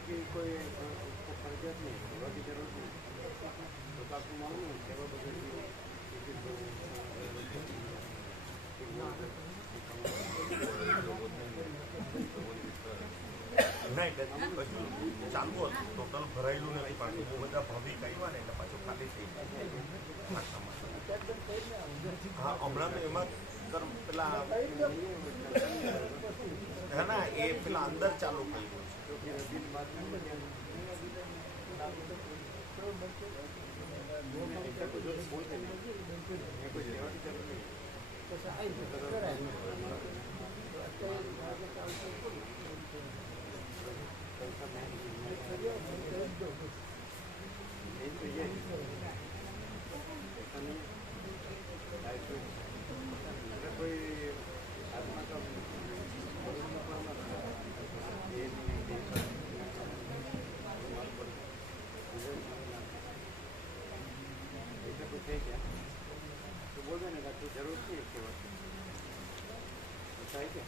की कोई फर्जियत नहीं, सेवा की जरूरत नहीं, तो आपको मालूम है सेवा बदल नहीं चालू टोटल भरायेलू नहीं पाछू बहू बधा भाविक आव्या ने એટલે પાછું ખાલી થઈ ગયું। हाँ હમણાં તો એમાં પેલા है ना એ પેલા અંદર ચાલુ કર્યું तो बोल देने का कोई जरूरत नहीं है सेवा की, है क्या?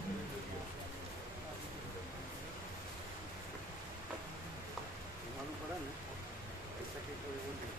मालूम पड़ा ना ऐसा कि कोई वो नहीं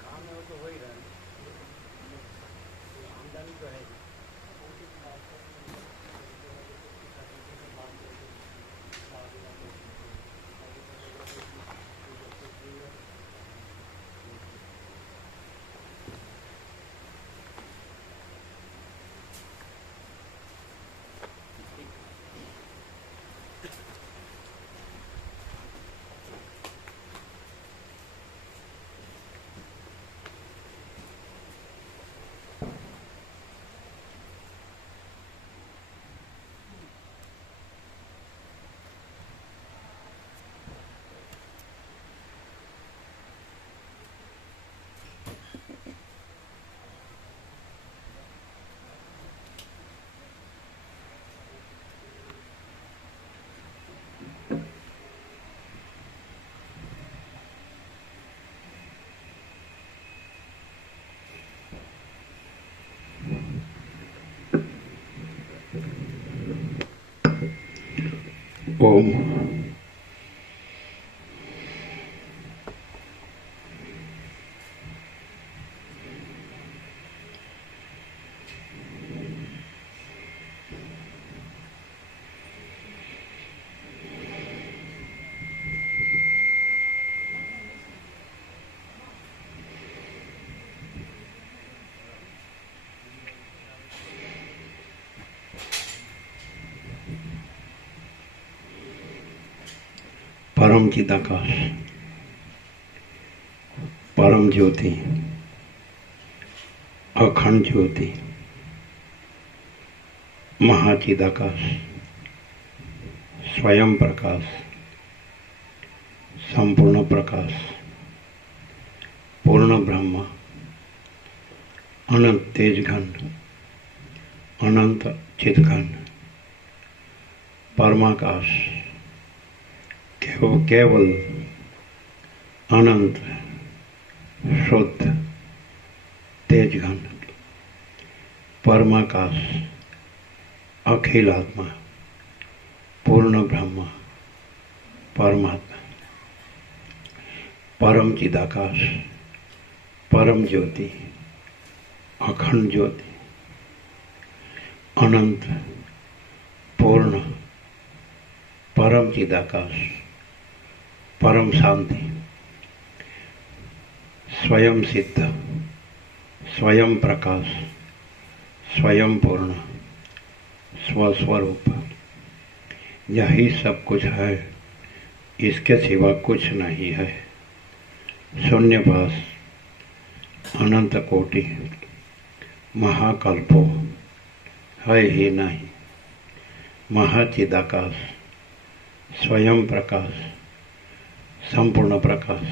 काम है वो तो हो ही रहा है, आमदनी तो है। ओम परम चिदाकाश, परम ज्योति, अखंड ज्योति, महाचिदाकाश, स्वयं प्रकाश, संपूर्ण प्रकाश, पूर्ण ब्रह्म, अनंत तेजघन, अनंत चिदघन, परमाकाश, केवल अनंत शुद्ध तेजघन, परमाकाश, अखिल आत्मा, पूर्ण ब्रह्म, परमात्मा, परम चिदाकाश, परम ज्योति, अखंड ज्योति, अनंत पूर्ण परम चिदाकाश, परम शांति, स्वयं सिद्ध, स्वयं प्रकाश, स्वयं पूर्ण, स्वस्वरूप, यही सब कुछ है, इसके सिवा कुछ नहीं है। शून्यवास, अनंत कोटि, महाकल्पो है ही नहीं। महाचिदाकाश, स्वयं प्रकाश, संपूर्ण प्रकाश,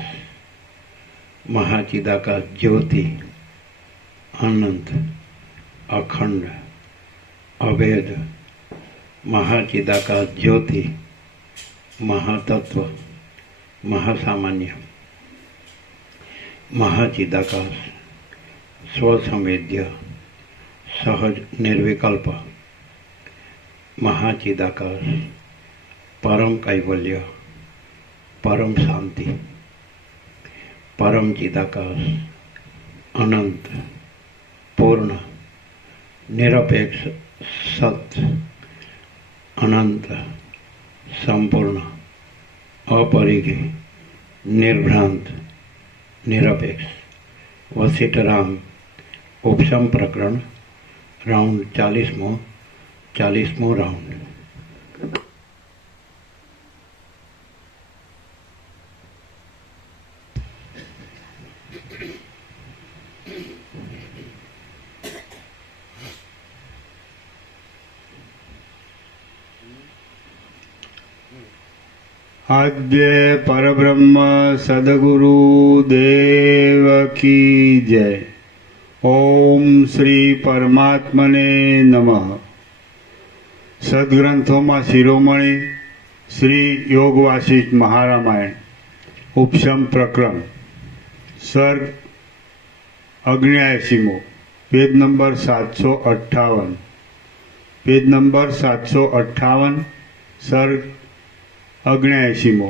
महाचिदाकाश ज्योति, अनंत, अखंड, अभेद, महाचिदाकाश ज्योति, महातत्व, महासामान्य, महाचिदाकाश, स्वसंवेद्य, सहज निर्विकल्प, महाचिदाकाश, परम कैवल्य, परम शांति, परम चिदाकाश, अनंत, पूर्ण, निरपेक्ष सत्य, अनंत, संपूर्ण, अपरिघी, निर्भ्रांत, निरपेक्ष। वशिष्ठ राम उपशम प्रकरण राउंड 40मो राउंड। आद्य परब्रह्म सद्गुरु देव की जय। ओम श्री परमात्मने नमः। सद्ग्रंथों शिरोमणि श्री योग वासिष्ठ महारामायण उपशम प्रकरण सर्ग 79 पेज नंबर 758 पेज नंबर 758 सर्ग 79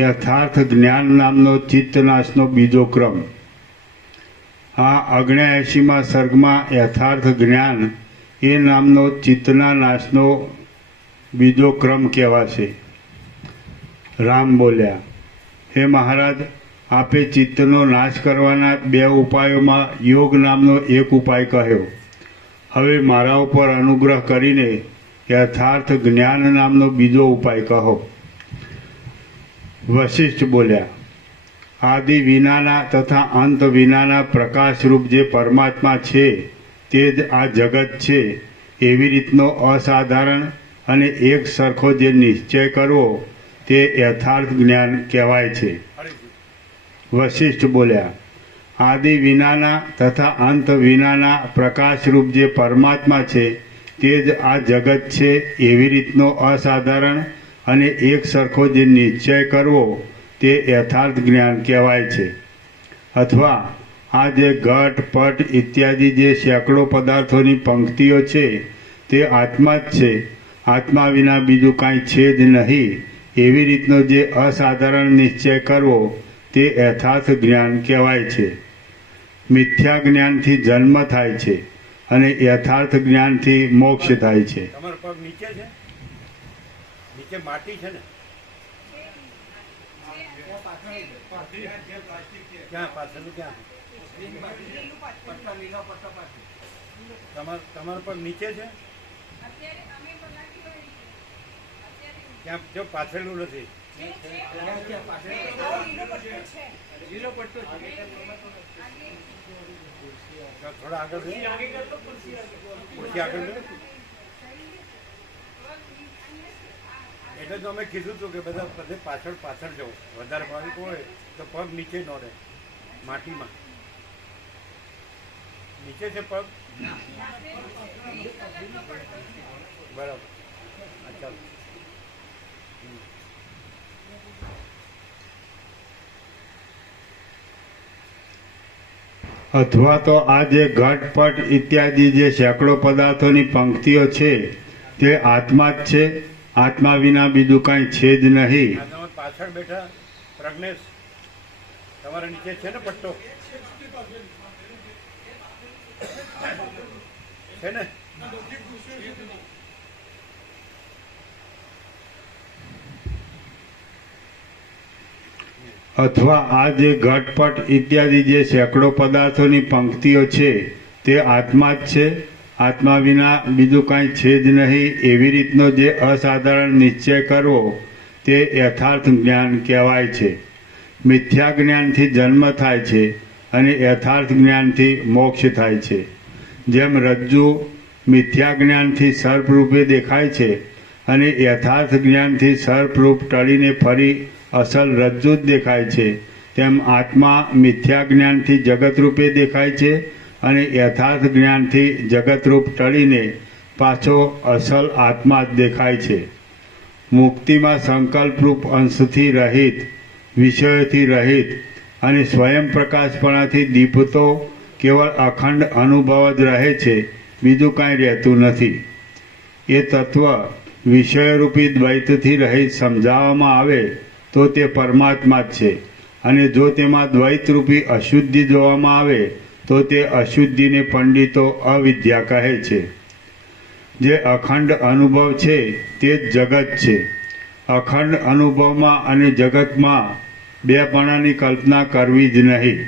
यथार्थ ज्ञान नामनो चित्तनाशनो बीजो क्रम। आ 79 सर्गમાં यथार्थ ज्ञान એ નામનો ચિત્તના નાશનો બીજો ક્રમ કહેવાશે। રામ બોલ્યા, હે મહારાજ, આપે ચિત્તનો નાશ કરવાના બે ઉપાયોમાં યોગ નામનો એક ઉપાય કહ્યો। હવે મારા ઉપર અનુગ્રહ કરીને यथार्थ ज्ञान नामनो बीजो उपाय कहो। वशिष्ठ बोल्या, आदि विनाना तथा अंत विनाना प्रकाश रूप जे परमात्मा छे ते ज आ जगत छे एवी रीतनो असाधारण अने एक सरखो जे निश्चय करवो ते यथार्थ ज्ञान कहेवाय छे। वशिष्ठ बोल्या, आदि विनाना तथा अंत विनाना प्रकाश रूप जे परमात्मा छे તે જ આ જગત છે એવી રીતનો અસાધારણ અને એક સરખો જે નિશ્ચય કરવો તે યથાર્થ જ્ઞાન કહેવાય છે। અથવા આ જે ઘટ પટ ઇત્યાદि જે સેંકડો પદાર્થોની પંક્તિઓ છે તે આત્મા જ છે, આત્મા વિના બીજું કાંઈ છે જ નહીં એવી રીતનો જે અસાધારણ નિશ્ચય કરવો તે યથાર્થ જ્ઞાન કહેવાય છે। મિથ્યા જ્ઞાનથી જન્મ થાય છે અને યથાર્થ જ્ઞાનથી મોક્ષ થાય છે। તમારો પગ નીચે છે, નીચે માટી છે ને, ક્યાં પાછળનું ક્યાં? તમારો પગ નીચે છે, ક્યાં? જો પાછળનું નથી, લીલો પટ્ટો છે. થોડા આગળ ખુરશી આગળ લો. એટલે તો અમે કીધું હતું કે બધા બધે પાછળ પાછળ જવું, વધારે ભાવિક હોય તો પગ નીચે ન રહે, માટીમાં નીચે છે પગ. બરાબર, ચાલો. અથવા તો આ જે ઘટપટ ઇત્યાદિ જે સેંકડો પદાર્થોની પંક્તિઓ છે તે આત્મા જ છે, આત્મા વિના બીજું કાંઈ છે જ નહીં. આ તમે પાછળ બેઠા પ્રજ્ઞેશ, તમારા નીચે છે ને પટ્ટો છે ને? અથવા આ જે ઘટપટ ઇત્યાદિ જે સેંકડો પદાર્થોની પંક્તિઓ છે તે આત્મા જ છે, આત્મા વિના બીજું કાંઈ છે જ નહીં. એવી રીતનો જે અસાધારણ નિશ્ચય કરવો તે યથાર્થ જ્ઞાન કહેવાય છે. મિથ્યા જ્ઞાનથી જન્મ થાય છે અને યથાર્થ જ્ઞાનથી મોક્ષ થાય છે. જેમ રજ્જુ મિથ્યા જ્ઞાનથી સર્પરૂપે દેખાય છે અને યથાર્થ જ્ઞાનથી સર્પરૂપ ટળીને ફરી અસલ રજ્જુ જ દેખાય છે, તેમ આત્મા મિથ્યા જ્ઞાનથી જગતરૂપે દેખાય છે અને યથાર્થ જ્ઞાનથી જગતરૂપ ટળીને પાછો અસલ આત્મા જ દેખાય છે. મુક્તિમાં સંકલ્પરૂપ અંશથી રહિત, વિષયોથી રહિત અને સ્વયં પ્રકાશપણાથી દીપતો કેવળ અખંડ અનુભવ જ રહે છે, બીજું કાંઈ રહેતું નથી. એ તત્વ વિષયરૂપી દ્વૈતથી રહિત સમજાવવામાં આવે તો તે પરમાત્મા જ છે, અને જો તેમાં દ્વૈતરૂપી અશુદ્ધિ જોવામાં આવે તો તે અશુદ્ધિને પંડિતો અવિદ્યા કહે છે. જે અખંડ અનુભવ છે તે જ જગત છે. અખંડ અનુભવમાં અને જગતમાં બેપણાની કલ્પના કરવી જ નહીં.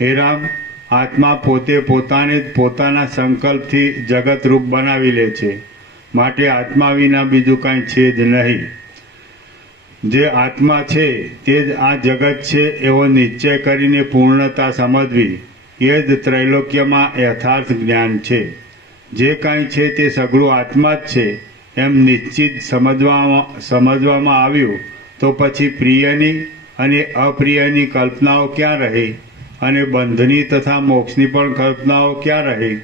હે રામ, આત્મા પોતે પોતાને જ પોતાના સંકલ્પથી જગતરૂપ બનાવી લે છે, માટે આત્મા વિના બીજું કાંઈ છે જ નહીં. જે આત્મા છે તે જ આ જગત છે એવો નિશ્ચય કરીને પૂર્ણતા સમજવી એ જ ત્રૈલોક્યમાં યથાર્થ જ્ઞાન છે. જે કાંઈ છે તે સઘળું આત્મા જ છે એમ નિશ્ચિત સમજવામાં આવ્યું તો પછી પ્રિયની અને અપ્રિયની કલ્પનાઓ ક્યાં રહી અને બંધની તથા મોક્ષની પણ કલ્પનાઓ ક્યાં રહી?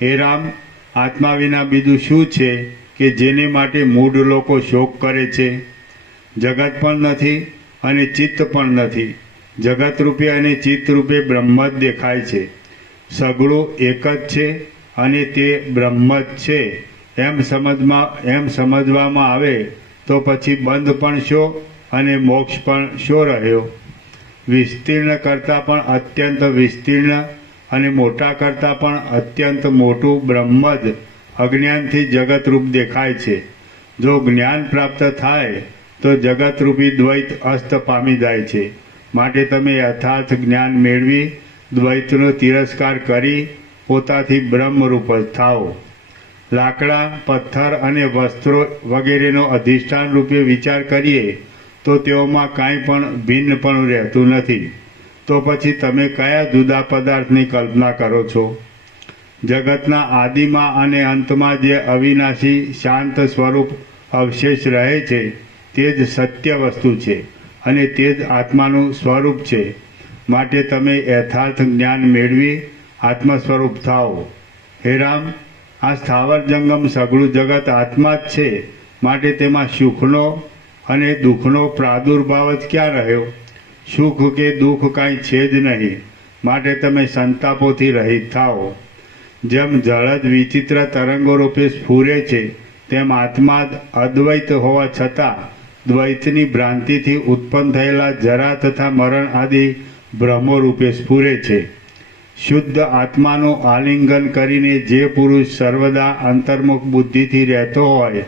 હે રામ, આત્મા વિના બીજું શું છે કે જેને માટે મૂઢ લોકો શોક કરે છે? જગત પણ નથી અને ચિત્ત પણ નથી. જગતરૂપે અને ચિત્તરૂપે બ્રહ્મ જ દેખાય છે. સગળું એક જ છે અને તે બ્રહ્મ જ છે એમ સમજવામાં આવે તો પછી બંધ પણ શો અને મોક્ષ પણ શો રહ્યો? વિસ્તીર્ણ કરતાં પણ અત્યંત વિસ્તીર્ણ અને મોટા કરતાં પણ અત્યંત મોટું બ્રહ્મ જ અજ્ઞાનથી જગતરૂપ દેખાય છે. જો જ્ઞાન પ્રાપ્ત થાય તો જગતરૂપી દ્વૈત અસ્ત પામી જાય છે. માટે તમે યથાર્થ જ્ઞાન મેળવી દ્વૈતનો તિરસ્કાર કરી પોતાથી બ્રહ્મરૂપ જ થાઓ. લાકડા, પથ્થર અને વસ્ત્રો વગેરેનો અધિષ્ઠાન રૂપે વિચાર કરીએ તો તેઓમાં કાંઈ પણ ભિન્નપણું રહેતું નથી. તો પછી તમે કયા જુદા પદાર્થની કલ્પના કરો છો? જગતના આદિમાં અને અંતમાં જે અવિનાશી શાંત સ્વરૂપ અવશેષ રહે છે તે જ સત્ય વસ્તુ છે અને તે જ આત્માનું સ્વરૂપ છે. માટે તમે યથાર્થ જ્ઞાન મેળવી આત્મ સ્વરૂપ થાઓ. હે રામ, આ સ્થાવર જંગમ સઘળું જગત આત્મા જ છે, માટે તેમાં સુખનો અને દુઃખનો પ્રાદુર્ભાવ જ ક્યાં રહ્યો? સુખ કે દુઃખ કાંઈ છે જ નહીં. માટે તમે સંતાપોથી રહિત થાઓ. જેમ જળ જ વિચિત્ર તરંગો રૂપે સ્ફુરે છે તેમ આત્મા જ અદ્વૈત હોવા છતાં દ્વૈતની ભ્રાંતિથી ઉત્પન્ન થયેલા જરા તથા મરણ આદિ ભ્રમો રૂપે સ્ફુરે છે. શુદ્ધ આત્માનું આલિંગન કરીને જે પુરુષ સર્વદા અંતર્મુખ બુદ્ધિથી રહેતો હોય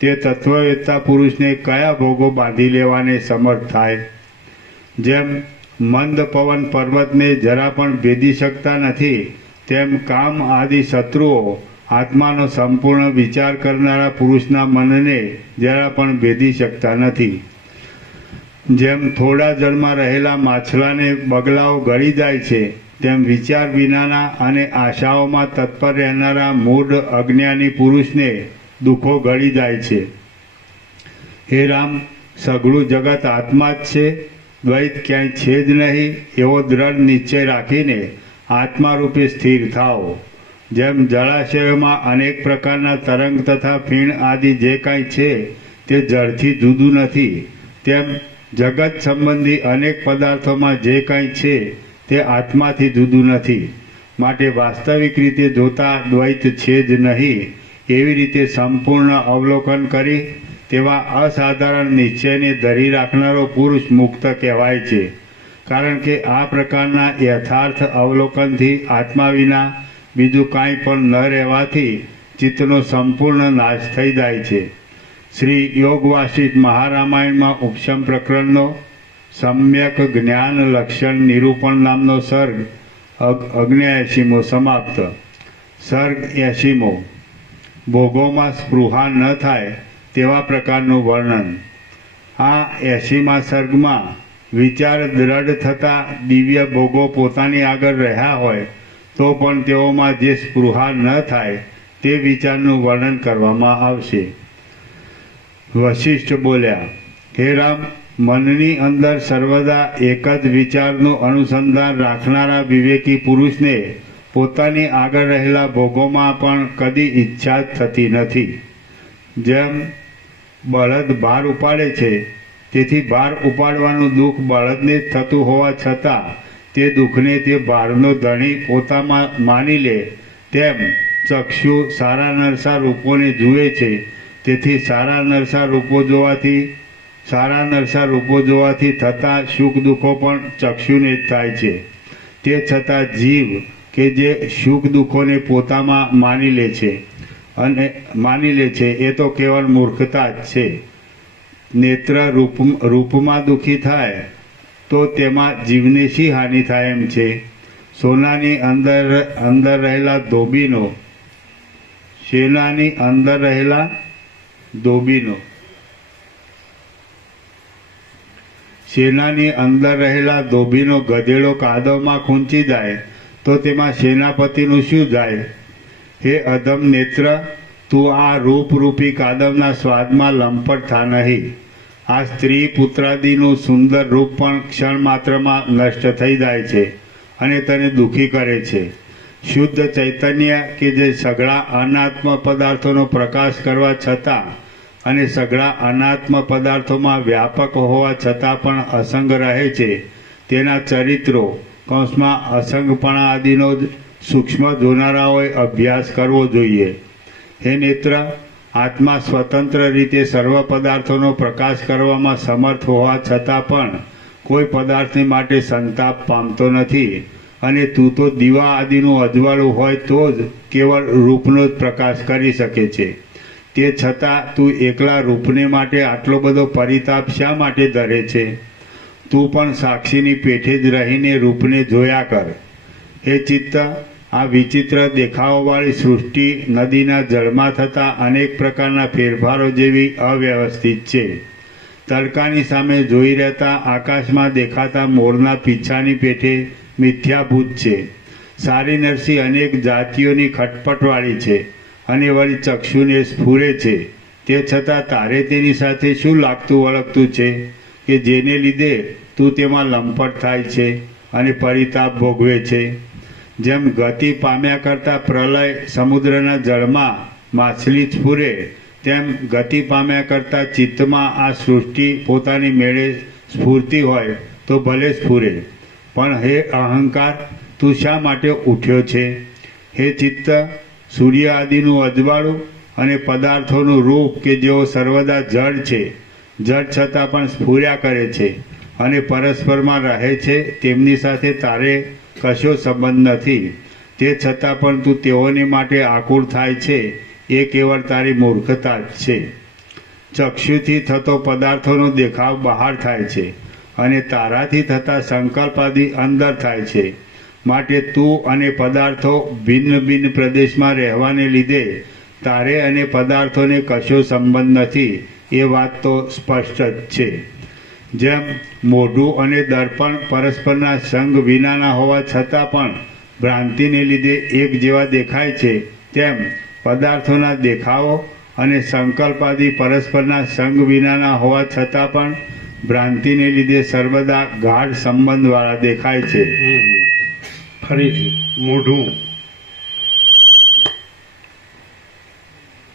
તે તત્વવેત્તા પુરુષને કયા ભોગો બાંધી લેવાને સમર્થ થાય? જેમ મંદ પવન પર્વતને જરા પણ ભેદી શકતા નથી, તેમ કામ આદિ શત્રુઓ આત્માનો સંપૂર્ણ વિચાર કરનારા પુરુષના મનને જરા પણ ભેદી શકતા નથી. જેમ થોડા જળમાં રહેલા માછલાને બગલાઓ ગળી જાય છે, તેમ વિચાર વિનાના અને આશાઓમાં તત્પર રહેનારા મૂઢ અજ્ઞાની પુરુષને દુઃખો ગળી જાય છે. હે રામ, સઘળું જગત આત્મા જ છે, દ્વૈત ક્યાંય છે જ નહીં એવો દ્રઢ નિશ્ચય રાખીને આત્મારૂપે સ્થિર થાઓ. જેમ જળાશયોમાં અનેક પ્રકારના તરંગ તથા ફીણ આદિ જે કાંઈ છે તે જળથી જુદું નથી, તેમ જગત સંબંધી અનેક પદાર્થોમાં જે કાંઈ છે તે આત્માથી જુદું નથી. માટે વાસ્તવિક રીતે જોતા દ્વૈત છે જ નહીં એવી રીતે સંપૂર્ણ અવલોકન કરી તેવા અસાધારણ નિશ્ચયને ધરી રાખનારો પુરુષ મુક્ત કહેવાય છે. કારણ કે આ પ્રકારના યથાર્થ અવલોકનથી આત્મા વિના બીજું કાંઈ પણ ન રહેવાથી ચિત્તનો સંપૂર્ણ નાશ થઈ જાય છે. શ્રી યોગ વાસિષ્ઠ મહારામાયણમાં ઉપશમ પ્રકરણનો સમ્યક જ્ઞાન લક્ષણ નિરૂપણ નામનો સર્ગ 79મો સમાપ્ત. સર્ગ 80મો. ભોગોમાં સ્પૃહા ન થાય તેવા પ્રકારનું વર્ણન. આ 80મા સર્ગમાં વિચાર દ્રઢ થતા દિવ્ય ભોગો પોતાની આગળ રહ્યા હોય તો પણ તેઓમાં જે સ્પૃહા ન થાય તે વિચારનું વર્ણન કરવામાં આવશે. વશિષ્ઠ બોલ્યા, હે રામ, મનની અંદર સર્વદા એક જ વિચારનું અનુસંધાન રાખનારા વિવેકી પુરુષને પોતાની આગળ રહેલા ભોગોમાં પણ કદી ઈચ્છા જ થતી નથી. જેમ બળદ ભાર ઉપાડે છે તેથી ભાર ઉપાડવાનું દુઃખ બળદને જ થતું હોવા છતાં તે દુઃખને તે ભારનો ધણી પોતામાં માની લે, તેમ ચક્ષુ સારા નરસા રૂપોને જુએ છે, તેથી સારા નરસા રૂપો જોવાથી થતા સુખ દુઃખો પણ ચક્ષુને જ થાય છે. તે છતાં જીવ કે જે સુખ દુઃખોને પોતામાં માની લે છે એ તો કેવળ મૂર્ખતા જ છે. નેત્ર રૂપમાં દુઃખી થાય તો તેમાં જીવને શી હાનિ થાય એમ છે. સોનાની અંદર રહેલા ધોબીનો ગધેડો કાદવમાં ખૂંચી જાય તો તેમાં સેનાપતિનું શું જાય? હે અધમ નેત્ર, તું આ રૂપરૂપી કાદવના સ્વાદમાં લંપટ થા નહીં. આ સ્ત્રી પુત્રાદિનું સુંદર રૂપ પણ ક્ષણ માત્રમાં નષ્ટ થઈ જાય છે અને તને દુઃખી કરે છે. શુદ્ધ ચૈતન્ય કે જે સઘળા અનાત્મ પદાર્થોનો પ્રકાશ કરવા છતાં અને સઘળા અનાત્મ પદાર્થોમાં વ્યાપક હોવા છતાં પણ અસંગ રહે છે, તેના ચરિત્રો કૌંસમાં અસંગપણા આદિનો જ સૂક્ષ્મ જોનારાઓએ અભ્યાસ કરવો જોઈએ. હે નેત્ર, આત્મા સ્વતંત્ર રીતે સર્વ પદાર્થોનો પ્રકાશ કરવામાં સમર્થ હોવા છતાં પણ કોઈ પદાર્થને માટે સંતાપ પામતો નથી, અને તું તો દીવા આદિનું અજવાળું હોય તો જ કેવળ રૂપનો જ પ્રકાશ કરી શકે છે. તે છતાં તું એકલા રૂપને માટે આટલો બધો પરિતાપ શા માટે ધરે છે? તું પણ સાક્ષીની પેઠે જ રહીને રૂપને જોયા કર. હે ચિત્ત, આ વિચિત્ર દેખાવવાળી સૃષ્ટિ નદીના જળમાં થતા અનેક પ્રકારના ફેરફારો જેવી અવ્યવસ્થિત છે. તડકાની સામે જોઈ રહેતા આકાશમાં દેખાતા મોરના પીછાની પેઠે મિથ્યાભૂત છે. સારી નરસી અનેક જાતિઓની ખટપટવાળી છે અને વળી ચક્ષુને સ્ફુરે છે. તે છતાં તારે તેની સાથે શું લાગતું વળગતું છે કે જેને લીધે તું તેમાં લંપટ થાય છે અને પરિતાપ ભોગવે છે? જેમ ગતિ પામ્યા કરતા પ્રલય સમુદ્રના જળમાં માછલી સ્ફુરે, તેમ ગતિ પામ્યા કરતા ચિત્તમાં આ સૃષ્ટિ પોતાની મેળે સ્ફૂરતી હોય તો ભલે સ્ફુરે. પણ હે અહંકાર, તું શા માટે ઉઠ્યો છે? હે ચિત્ત, સૂર્ય આદિનું અજવાળું અને પદાર્થોનું રૂપ કે જેઓ સર્વદા જળ છે, જળ છતાં પણ સ્ફુર્યા કરે છે અને પરસ્પરમાં રહે છે, તેમની સાથે તારે કશો સંબંધ નથી. તે છતાં પણ તું તેઓને માટે આકુળ થાય છે, એ કેવળ તારી મૂર્ખતા જ છે. ચક્ષુથી થતો પદાર્થોનો દેખાવ બહાર થાય છે અને તારાથી થતા સંકલ્પ આદિ અંદર થાય છે. માટે તું અને પદાર્થો ભિન્ન ભિન્ન પ્રદેશમાં રહેવાને લીધે તારે અને પદાર્થોને કશો સંબંધ નથી, એ વાત તો સ્પષ્ટ જ છે. જેમ મોઢું અને દર્પણ પરસ્પરના સંગ વિનાના હોવા છતાં પણ ભ્રાંતિને લીધે એક જેવા દેખાય છે, તેમ પદાર્થોના દેખાવો અને સંકલ્પાદી પરસ્પરના સંગ વિનાના હોવા છતાં પણ ભ્રાંતિને લીધે સર્વદા ગાઢ સંબંધવાળા દેખાય છે. ફરીથી મોઢું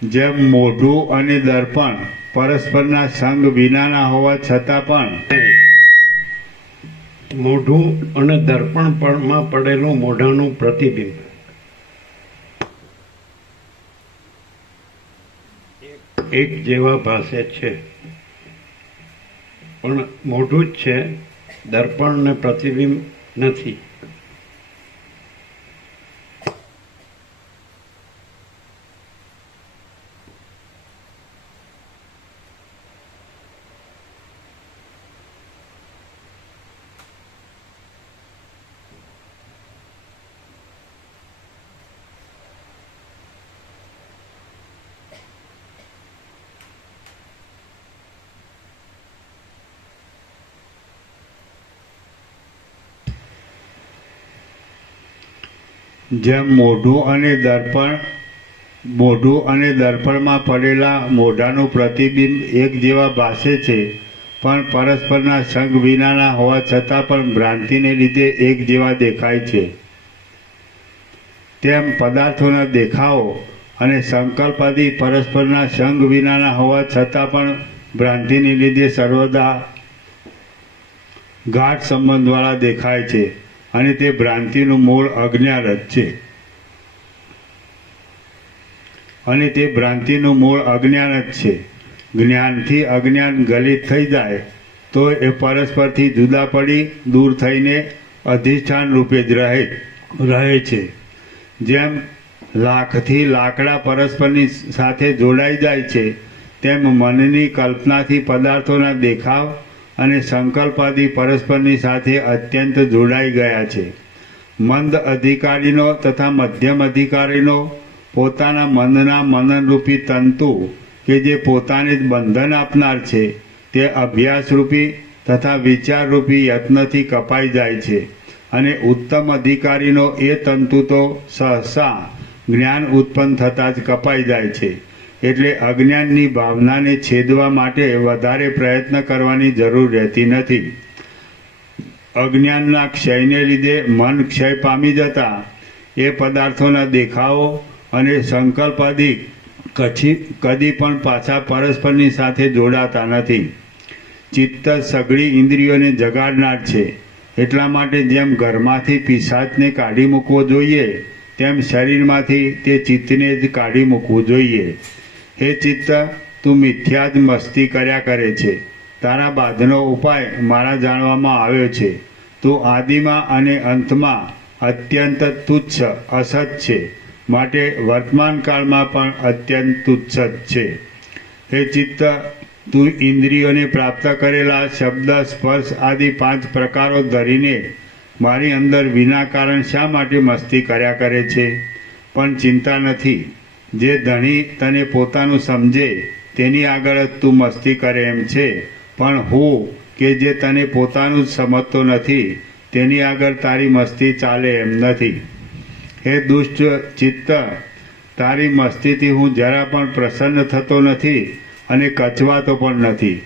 જેમ મોઢું અને દર્પણ પરસ્પરના સંગ વિનાના હોવા છતાં પણ મોઢું અને દર્પણ પરમાં પડેલું મોઢાનું પ્રતિબિંબ એક જેવા ભાસે છે, પણ મોઢું જ છે, દર્પણ ને પ્રતિબિંબ નથી. જેમ મોઢું અને દર્પણમાં પડેલા મોઢાનું પ્રતિબિંબ એક જેવા ભાસે છે, પણ પરસ્પરના સંગ વિનાના હોવા છતાં પણ ભ્રાંતિને લીધે એક જેવા દેખાય છે, તેમ પદાર્થોના દેખાવો અને સંકલ્પાદી પરસ્પરના સંગ વિનાના હોવા છતાં પણ ભ્રાંતિને લીધે સર્વદા ગાઢ સંબંધવાળા દેખાય છે, અને તે ભ્રાંતિનું મૂળ અજ્ઞાન જ છે. જ્ઞાનથી અજ્ઞાન ગલિત થઈ જાય તો એ પરસ્પરથી જુદા પડી દૂર થઈને અધિષ્ઠાન રૂપે જ રહે છે. જેમ લાખથી લાકડા પરસ્પરની સાથે જોડાઈ જાય છે, તેમ મનની કલ્પનાથી પદાર્થોના દેખાવ અને સંકલ્પાદી પરસ્પરની સાથે અત્યંત જોડાઈ ગયા છે. મંદ અધિકારીનો તથા મધ્યમ અધિકારીનો પોતાના મનના મનનરૂપી તંતુ કે જે પોતાને જ બંધન આપનાર છે, તે અભ્યાસરૂપી તથા વિચારરૂપી યત્નથી કપાઈ જાય છે, અને ઉત્તમ અધિકારીનો એ તંતુ તો સહસા જ્ઞાન ઉત્પન્ન થતાં જ કપાઈ જાય છે. એટલે અજ્ઞાનની ભાવનાને છેદવા માટે વધારે પ્રયત્ન કરવાની જરૂર રહેતી નથી. અજ્ઞાનના ક્ષયને લીધે મન ક્ષય પામી જતા એ પદાર્થોના દેખાવો અને સંકલ્પાદી કદી પણ પાછા પરસ્પરની સાથે જોડાતા નથી. ચિત્ત સઘળી ઇન્દ્રિયોને જગાડનાર છે, એટલા માટે જેમ ઘરમાંથી પિશાચને કાઢી મૂકવો જોઈએ, તેમ શરીરમાંથી તે ચિત્તને જ કાઢી મૂકવું જોઈએ. હે ચિત્ત, તું મિથ્યા જ મસ્તી કર્યા કરે છે. તારા બાધનો ઉપાય મારા જાણવામાં આવ્યો છે. તું આદિમાં અને અંતમાં અત્યંત તુચ્છ અસત છે, માટે વર્તમાન કાળમાં પણ અત્યંત તુચ્છ જ છે. હે ચિત્ત, તું ઇન્દ્રિયોને પ્રાપ્ત કરેલા શબ્દ સ્પર્શ આદિ 5 પ્રકારો ધરીને મારી અંદર વિના કારણ શા માટે મસ્તી કર્યા કરે છે? પણ ચિંતા નથી. જે ધણી તને પોતાનું સમજે તેની આગળ જ તું મસ્તી કરે એમ છે, પણ હું કે જે તને પોતાનું જ સમજતો નથી તેની આગળ તારી મસ્તી ચાલે એમ નથી. હે દુષ્ટ ચિત્ત, તારી મસ્તીથી હું જરા પણ પ્રસન્ન થતો નથી અને કચવાતો પણ નથી.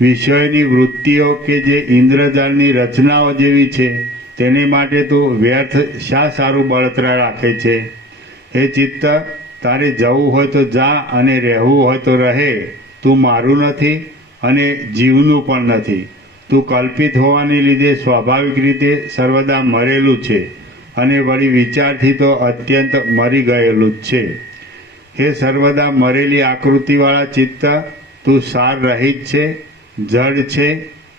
વિષયોની વૃત્તિઓ કે જે ઇન્દ્રજાળની રચનાઓ જેવી છે તેને માટે તું વ્યર્થ શા સારું બળતરા રાખે છે? હે ચિત્ત, તારે જવું હોય તો જા અને રહેવું હોય તો રહે. તું મારું નથી અને જીવનું પણ નથી. તું કલ્પિત હોવાને લીધે સ્વાભાવિક રીતે સર્વદા મરેલું છે, અને વળી વિચારથી તો અત્યંત મરી ગયેલું જ છે. હે સર્વદા મરેલી આકૃતિવાળા ચિત્ત, તું સાર રહિત છે, જડ છે,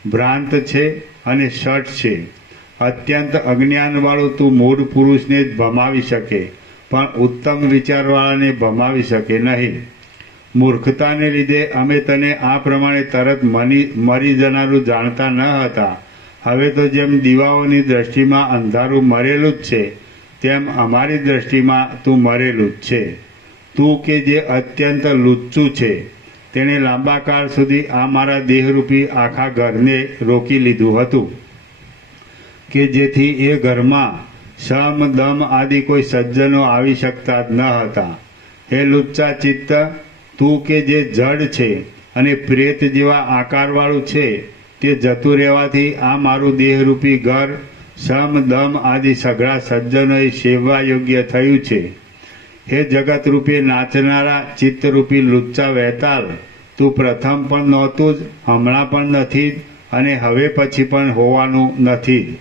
ભ્રાંત છે અને ષટ છે. અત્યંત અજ્ઞાનવાળું તું મૂળ પુરુષને જ ભમાવી શકે, પણ ઉત્તમ વિચારવાળાને ભમાવી શકે નહીં. મૂર્ખતાને લીધે અમે તને આ પ્રમાણે તરત મરી જનારું જાણતા ન હતા. હવે તો જેમ દીવાઓની દ્રષ્ટિમાં અંધારું મરેલું જ છે, તેમ અમારી દ્રષ્ટિમાં તું મરેલું જ છે. તું કે જે અત્યંત લુચ્ચું છે તેણે લાંબા કાળ સુધી આ મારા દેહરૂપી આખા ઘરને રોકી લીધું હતું કે જેથી એ ઘરમાં સમ દમ આદિ કોઈ સજ્જનો આવી શકતા જ ન હતા. હે લુચ્ચા ચિત્ત, તું કે જે જડ છે અને પ્રેત જેવા આકારવાળું છે તે જતું રહેવાથી આ મારું દેહરૂપી ઘર સમ દમ આદિ સઘળા સજ્જનોએ સેવવા યોગ્ય થયું છે. હે જગતરૂપી નાચનારા ચિત્તરૂપી લુચ્ચા વહેતાલ, તું પ્રથમ પણ નહોતું જ, હમણાં પણ નથી જ અને હવે પછી પણ હોવાનું નથી જ.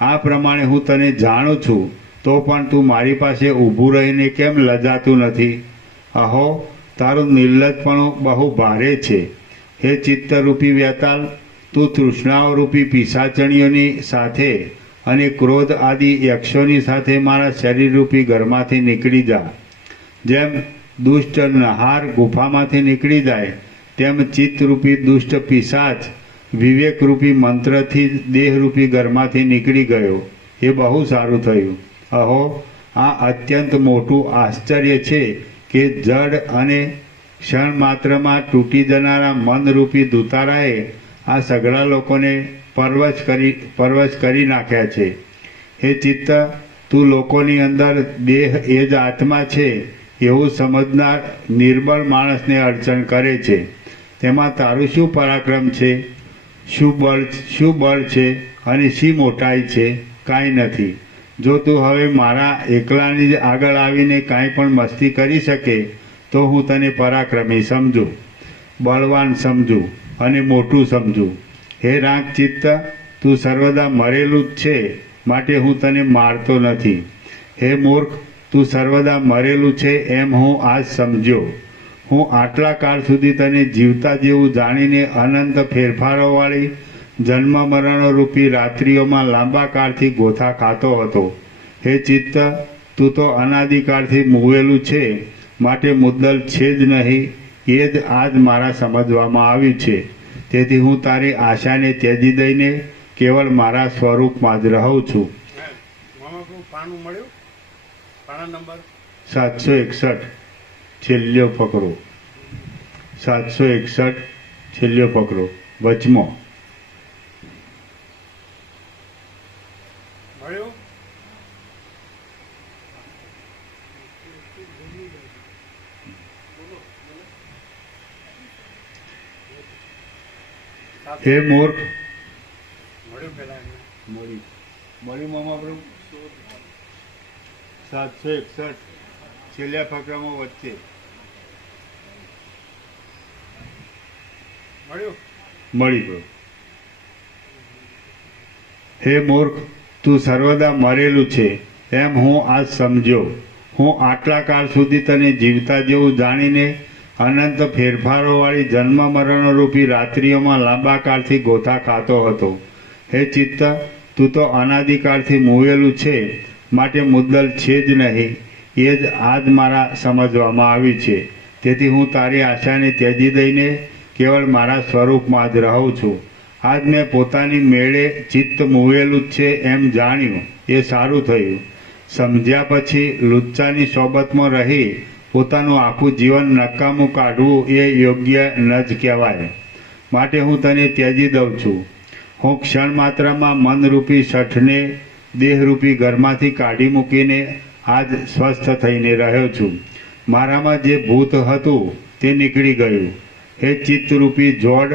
આ પ્રમાણે હું તને જાણું છું, તો પણ તું મારી પાસે ઊભું રહીને કેમ લજાતું નથી? અહો, તારું નિર્લજપણું બહુ ભારે છે. હે ચિત્તરૂપી વેતાલ, તું તૃષ્ણાઓરૂપી પિશાચણીઓની સાથે અને ક્રોધ આદિ યક્ષોની સાથે મારા શરીરરૂપી ઘરમાંથી નીકળી જા. જેમ દુષ્ટ નહાર ગુફામાંથી નીકળી જાય તેમ ચિત્તરૂપી દુષ્ટ પિશાચ વિવેકરૂપી મંત્રથી જ દેહરૂપી ઘરમાંથી નીકળી ગયો. એ બહુ સારું થયું. અહો, આ અત્યંત મોટું આશ્ચર્ય છે કે જડ અને ક્ષણ માત્રમાં તૂટી જનારા મનરૂપી દુતારાએ આ સઘળા લોકોને પરવશ કરી નાખ્યા છે. હે ચિત્ત, તું લોકોની અંદર દેહ એ જ આત્મા છે એવું સમજનાર નિર્બળ માણસને અડચણ કરે છે. તેમાં તારું શું પરાક્રમ છે? શું બળ છે અને શી મોટાઈ છે? કાંઈ નથી. જો તું હવે મારા એકલાની જ આગળ આવીને કાંઈ પણ મસ્તી કરી શકે તો હું તને પરાક્રમી સમજું, બળવાન સમજું અને મોટું સમજું. હે રાગ ચિત્ત, તું સર્વદા મરેલું જ છે માટે હું તને મારતો નથી. હે મૂર્ખ, તું સર્વદા મરેલું છે એમ હું આજ સમજ્યો. હું આટલા કાળ સુધી તને જીવતા જેવું જાણીને અનંત ફેરફારોવાળી જન્મ મરણોરૂપી રાત્રિઓમાં લાંબા કાળથી ગોથા ખાતો હતો. હે ચિત્ત, તું તો અનાદિકાળથી મૂવેલું છે માટે મુદ્દલ છે જ નહીં. એ જ આજ મારા સમજવામાં આવ્યું છે. તેથી હું તારી આશાને ત્યજી દઈને કેવળ મારા સ્વરૂપમાં જ રહું છું. પાનું મળ્યું? પાના નંબર 761 છેલ્લો ફકરો. 761 છેલ્લો ફકરો વચમાં. મળ્યું? હે મૂર્ખ, મળ્યું પેલા એમને? મળ્યું મામા પ્રભુ. 761 છેલ્લા ફકરામાં વચ્ચે મળ્યું? મળી પ્રભુ. હે મૂર્ખ, તું સર્વદા મરેલું છે એમ હું આજ સમજ્યો. હું આટલા કાળ સુધી તને જીવતા જેવું જાણીને અનંત ફેરફારોવાળી જન્મ મરણરૂપી રાત્રિઓમાં લાંબા કાળથી ગોથા ખાતો હતો. હે ચિત્ત, તું તો અનાદિકાળથી મૂવેલું છે માટે મુદ્દલ છે જ નહીં. એ જ આજ મારા સમજવામાં આવ્યું છે. તેથી હું તારી આશાને ત્યજી દઈને કેવળ મારા સ્વરૂપમાં જ રહું છું. આજ મેં પોતાની મેળે ચિત્ત મૂવેલું જ છે એમ જાણ્યું. એ સારું થયું. સમજ્યા પછી લુચ્ચાની સોબતમાં રહી પોતાનું આખું જીવન નકામું કાઢવું એ યોગ્ય ન જ કહેવાય. માટે હું તને ત્યજી દઉં છું. હું ક્ષણ માત્રમાં મનરૂપી શઠને દેહરૂપી ઘરમાંથી કાઢી મૂકીને આજ સ્વસ્થ થઈને રહ્યો છું. મારામાં જે ભૂત હતું તે નીકળી ગયું. હે ચિત્તરૂપી જોડ,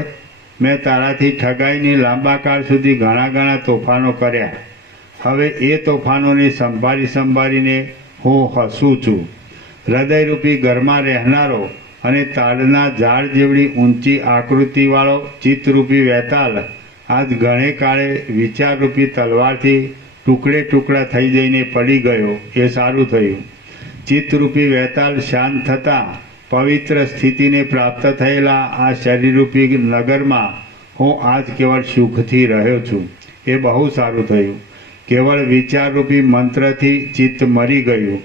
મેં તારાથી ઠગાઈને લાંબા કાળ સુધી ઘણા તોફાનો કર્યા. હવે એ તોફાનોને સંભાળીને હું હસું છું. હૃદયરૂપી ઘરમાં રહેનારો અને તાડના ઝાડ જેવડી ઊંચી આકૃતિવાળો ચિત્તરૂપી વેતાલ આજ ઘણે કાળે વિચારરૂપી તલવારથી ટુકડે ટુકડા થઈ જઈને પડી ગયો. એ સારું થયું. ચિત્તરૂપી વેતાલ શાંત થતાં પવિત્ર સ્થિતિને પ્રાપ્ત થયેલા આ શરીરરૂપી નગરમાં હું આજ કેવળ સુખથી રહ્યો છું. એ બહુ સારું થયું. કેવળ વિચારરૂપી મંત્રથી ચિત્ત મરી ગયું.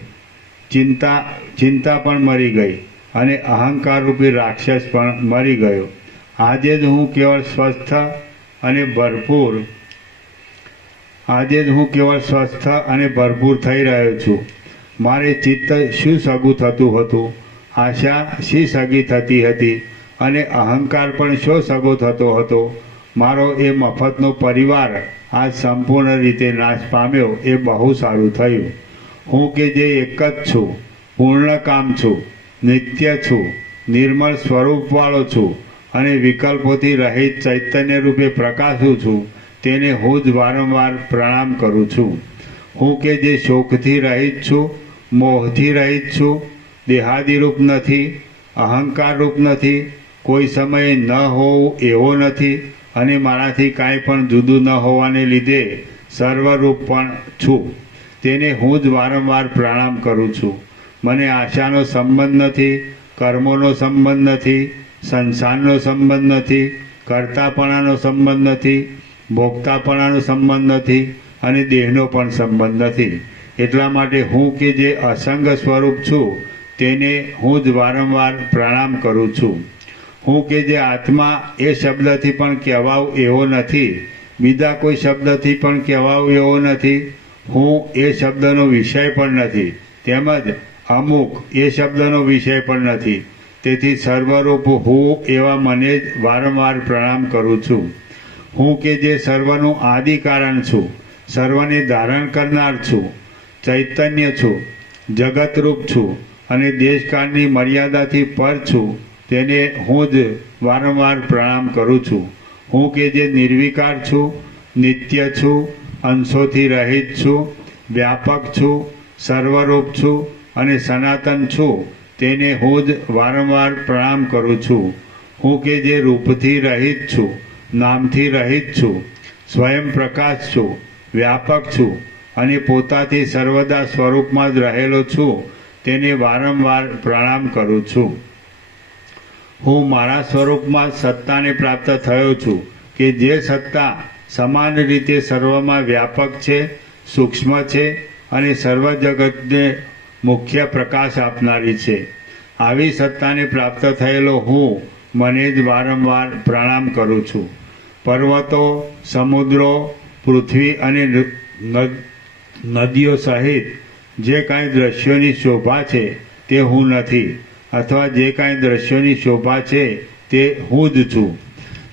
ચિંતા પણ મરી ગઈ અને અહંકારરૂપી રાક્ષસ પણ મરી ગયો. આજે જ હું કેવળ સ્વસ્થ અને ભરપૂર થઈ રહ્યો છું. મારે ચિત્ત શું સગું થતું હતું, આશા શી સગી થતી હતી અને અહંકાર પણ શો સગો થતો હતો. મારો એ મફતનો પરિવાર આજ સંપૂર્ણ રીતે નાશ પામ્યો એ બહુ સારું થયું. હું કે જે એક જ છું, પૂર્ણકામ છું, નિત્ય છું, નિર્મળ સ્વરૂપવાળો છું અને વિકલ્પોથી રહિત ચૈતન્ય રૂપે પ્રકાશું છું, તેને હું જ વારંવાર પ્રણામ કરું છું. હું કે જે શોકથી રહિત છું, મોહથી રહિત છું, દેહાદિરૂપ નથી, અહંકારરૂપ નથી, કોઈ સમયે ન હોવું એવો નથી અને મારાથી કાંઈ પણ જુદું ન હોવાને લીધે સર્વરૂપ પણ છું, તેને હું જ વારંવાર પ્રણામ કરું છું. મને આશાનો સંબંધ નથી, કર્મોનો સંબંધ નથી, સંસારનો સંબંધ નથી, કર્તાપણાનો સંબંધ નથી, ભોગતાપણાનો સંબંધ નથી અને દેહનો પણ સંબંધ નથી. એટલા માટે હું કે જે અસંગ સ્વરૂપ છું તેને હું જ વારંવાર પ્રણામ કરું છું. હું કે જે આત્મા એ શબ્દથી પણ કહેવાવું એવો નથી, બીજા કોઈ શબ્દથી પણ કહેવાવું એવો નથી, હું એ શબ્દનો વિષય પણ નથી, તેમજ અમુક એ શબ્દનો વિષય પણ નથી. તેથી સર્વરૂપ હું એવા મને જ વારંવાર પ્રણામ કરું છું. હું કે જે સર્વનું આદિ કારણ છું, સર્વને ધારણ કરનાર છું, ચૈતન્ય છું, જગતરૂપ છું અને દેશકાળની મર્યાદાથી પર છું, તેને હું જ વારંવાર પ્રણામ કરું છું. હું કે જે નિર્વિકાર છું, નિત્ય છું, અંશોથી રહિત છું, વ્યાપક છું, સર્વરૂપ છું અને સનાતન છું, તેને હું જ વારંવાર પ્રણામ કરું છું. હું કે જે રૂપથી રહિત છું, નામથી રહિત છું, સ્વયં પ્રકાશ છું, વ્યાપક છું અને પોતાથી સર્વદા સ્વરૂપમાં જ રહેલો છું, તેને વારંવાર પ્રણામ કરું છું. હું મારા સ્વરૂપમાં સત્તાને પ્રાપ્ત થયો છું કે જે સત્તા સમાન રીતે સર્વમાં વ્યાપક છે, સૂક્ષ્મ છે અને સર્વ જગતને મુખ્ય પ્રકાશ આપનારી છે. આવી સત્તાને પ્રાપ્ત થયેલો હું મને જ વારંવાર પ્રણામ કરું છું. પર્વતો, સમુદ્રો, પૃથ્વી અને નદીઓ સહિત જે કાંઈ દ્રશ્યોની શોભા છે તે હું નથી, અથવા જે કાંઈ દ્રશ્યોની શોભા છે તે હું જ છું.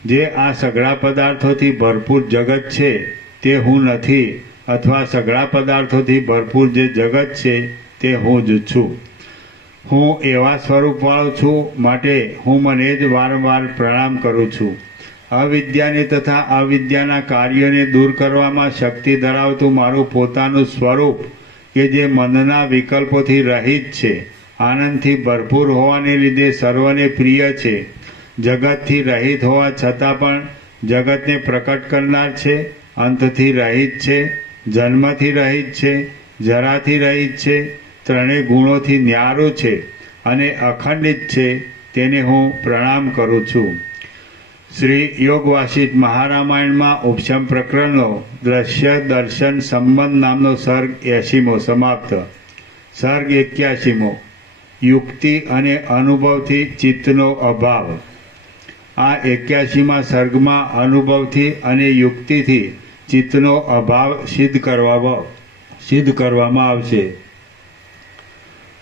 જે આ સઘળા પદાર્થોથી ભરપૂર જગત છે તે હું નથી, અથવા સઘળા પદાર્થોથી ભરપૂર જે જગત છે તે હું જ છું. હું એવા સ્વરૂપવાળો છું, માટે હું મને જ વારંવાર પ્રણામ કરું છું. અવિદ્યાને તથા અવિદ્યાના કાર્યોને દૂર કરવામાં શક્તિ ધરાવતું મારું પોતાનું સ્વરૂપ કે જે મનના વિકલ્પોથી રહિત છે, આનંદથી ભરપૂર હોવાને લીધે સર્વને પ્રિય છે, જગતથી રહિત હોવા છતાં પણ જગતને પ્રકટ કરનાર છે, અંતથી રહિત છે, જન્મથી રહિત છે, જરાથી રહિત છે, ત્રણેય ગુણોથી ન્યારું છે અને અખંડિત છે, તેને હું પ્રણામ કરું છું. શ્રી યોગ વાસિષ્ઠ મહારામાયણમાં ઉપશમ પ્રકરણનો દ્રશ્ય દર્શન સંબંધ નામનો સર્ગ 80મો સમાપ્ત. સર્ગ 81મો યુક્તિ અને અનુભવથી ચિત્તનો અભાવ. આ 81મા સર્ગમાં અનુભવથી અને યુક્તિથી ચિત્તનો અભાવ સિદ્ધ કરવામાં આવશે.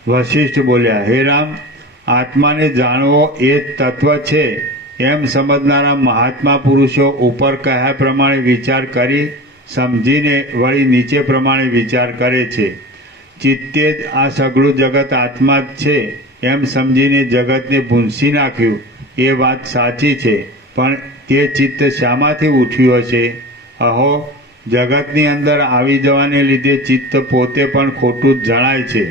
વશિષ્ઠ બોલ્યા, હે રામ, આત્માને જાણવો એ જ તત્વ છે એમ સમજનારા મહાત્મા પુરુષો ઉપર કહ્યા પ્રમાણે વિચાર કરી સમજીને વળી નીચે પ્રમાણે વિચાર કરે છે. ચિત્તે જ આ સઘળું જગત આત્મા જ છે એમ સમજીને જગતને ભૂંસી નાખ્યું એ વાત સાચી છે, પણ તે ચિત્ત શામાંથી ઉઠ્યું હશે? અહો, જગતની અંદર આવી જવાને લીધે ચિત્ત પોતે પણ ખોટું જ જણાય છે.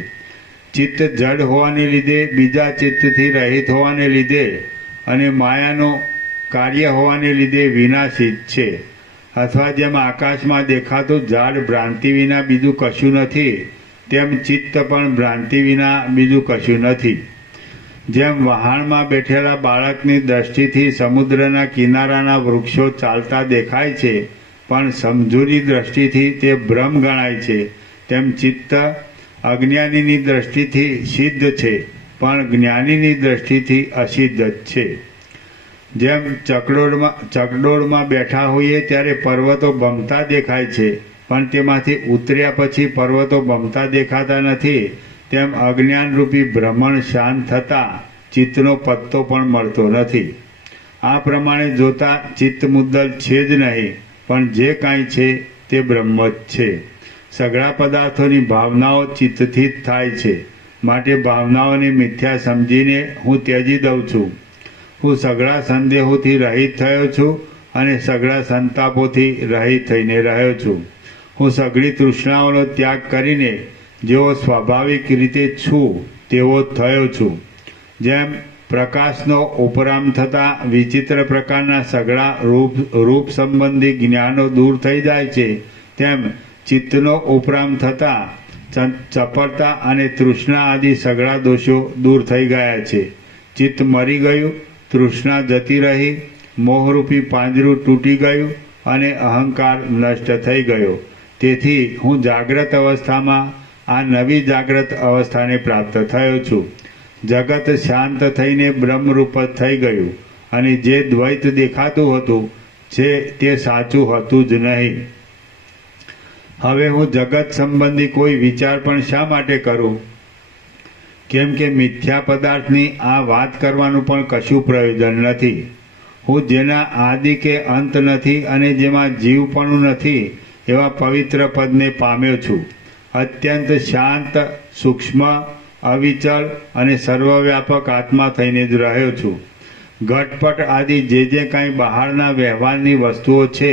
ચિત્ત જડ હોવાને લીધે, બીજા ચિત્તથી રહિત હોવાને લીધે અને માયાનું કાર્ય હોવાને લીધે વિનાશિત છે. અથવા જેમ આકાશમાં દેખાતું ઝાડ ભ્રાંતિ વિના બીજું કશું નથી, તેમ ચિત્ત પણ ભ્રાંતિ વિના બીજું કશું નથી. જેમ વહાણમાં બેઠેલા બાળકની દ્રષ્ટિથી સમુદ્રના કિનારાના વૃક્ષો ચાલતા દેખાય છે, પણ સમજૂની દ્રષ્ટિથી તે ભ્રમ ગણાય છે, તેમ ચિત્ત અજ્ઞાનીની દ્રષ્ટિથી સિદ્ધ છે, પણ જ્ઞાનીની દ્રષ્ટિથી અસિદ્ધ જ છે. જેમ ચકડોળમાં બેઠા હોઈએ ત્યારે પર્વતો ભમતા દેખાય છે, પણ તેમાંથી ઉતર્યા પછી પર્વતો ભમતા દેખાતા નથી, તેમ અજ્ઞાનરૂપી ભ્રમણ શાંત થતાં ચિત્તનો પત્તો પણ મળતો નથી. આ પ્રમાણે જોતા ચિત્ત મુદ્દલ છે જ નહીં, પણ જે કાંઈ છે તે બ્રહ્મ જ છે. સઘળા પદાર્થોની ભાવનાઓ ચિત્તથી જ થાય છે. માટે ભાવનાઓને મિથ્યા સમજીને હું ત્યજી દઉં છું. હું સઘળા સંદેહોથી રહિત થયો છું અને સઘળા સંતાપોથી રહિત થઈને રહ્યો છું. હું સઘળી તૃષ્ણાઓનો ત્યાગ કરીને જેવો સ્વાભાવિક રીતે છું તેવો થયો છું. જેમ પ્રકાશનો ઉપરામ થતાં વિચિત્ર પ્રકારના સઘળા રૂપ સંબંધી જ્ઞાનો દૂર થઈ જાય છે, તેમ ચિત્તનો ઉપરામ થતાં ચપળતા અને તૃષ્ણા આદિ સઘળા દોષો દૂર થઈ ગયા છે. ચિત્ત મરી ગયું, તૃષ્ણા જતી રહી, મોહરૂપી પાંજરું તૂટી ગયું અને અહંકાર નષ્ટ થઈ ગયો. તેથી હું જાગ્રત અવસ્થામાં આ નવી જાગ્રત અવસ્થાને પ્રાપ્ત થયો છું. જગત શાંત થઈને બ્રહ્મરૂપ જ થઈ ગયું અને જે દ્વૈત દેખાતું હતું તે સાચું હતું જ નહીં. હવે હું જગત સંબંધી કોઈ વિચાર પણ શા માટે કરું? કેમ કે મિથ્યા પદાર્થની આ વાત કરવાનું પણ કશું પ્રયોજન નથી. હું જેના આદિ કે અંત નથી અને જેમાં જીવપણું નથી એવા પવિત્ર પદને પામ્યો છું. અત્યંત શાંત, સૂક્ષ્મ, અવિચળ અને સર્વવ્યાપક આત્મા થઈને જ રહ્યો છું. ઘટપટ આદિ જે કાંઈ બહારના વ્યવહારની વસ્તુઓ છે,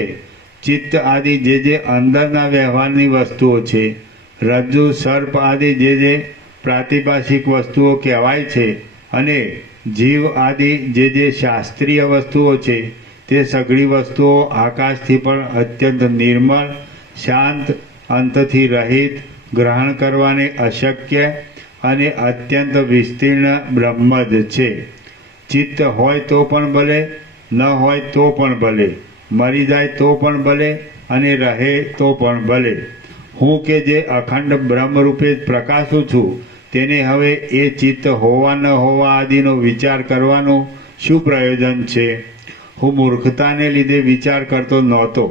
ચિત્ત આદિ જે અંદરના વ્યવહારની વસ્તુઓ છે, રજ્જુ સર્પ આદિ જે પ્રાતિભાષિક વસ્તુઓ કહેવાય છે, અને જીવ આદિ જે શાસ્ત્રીય વસ્તુઓ છે, તે સઘળી વસ્તુઓ આકાશથી પણ અત્યંત નિર્મળ, શાંત, અંતથી રહિત, ગ્રહણ કરવાને અશક્ય અને અત્યંત વિસ્તીર્ણ બ્રહ્મ જ છે. ચિત્ત હોય તો પણ ભલે, ન હોય તો પણ ભલે, મરી જાય તો પણ ભલે અને રહે તો પણ ભલે. હું કે જે અખંડ બ્રહ્મરૂપે જ પ્રકાશું છું, તેને હવે એ ચિત્ત હોવા ન હોવા આદિનો વિચાર કરવાનું શું પ્રયોજન છે? હું મૂર્ખતાને લીધે વિચાર કરતો નહોતો,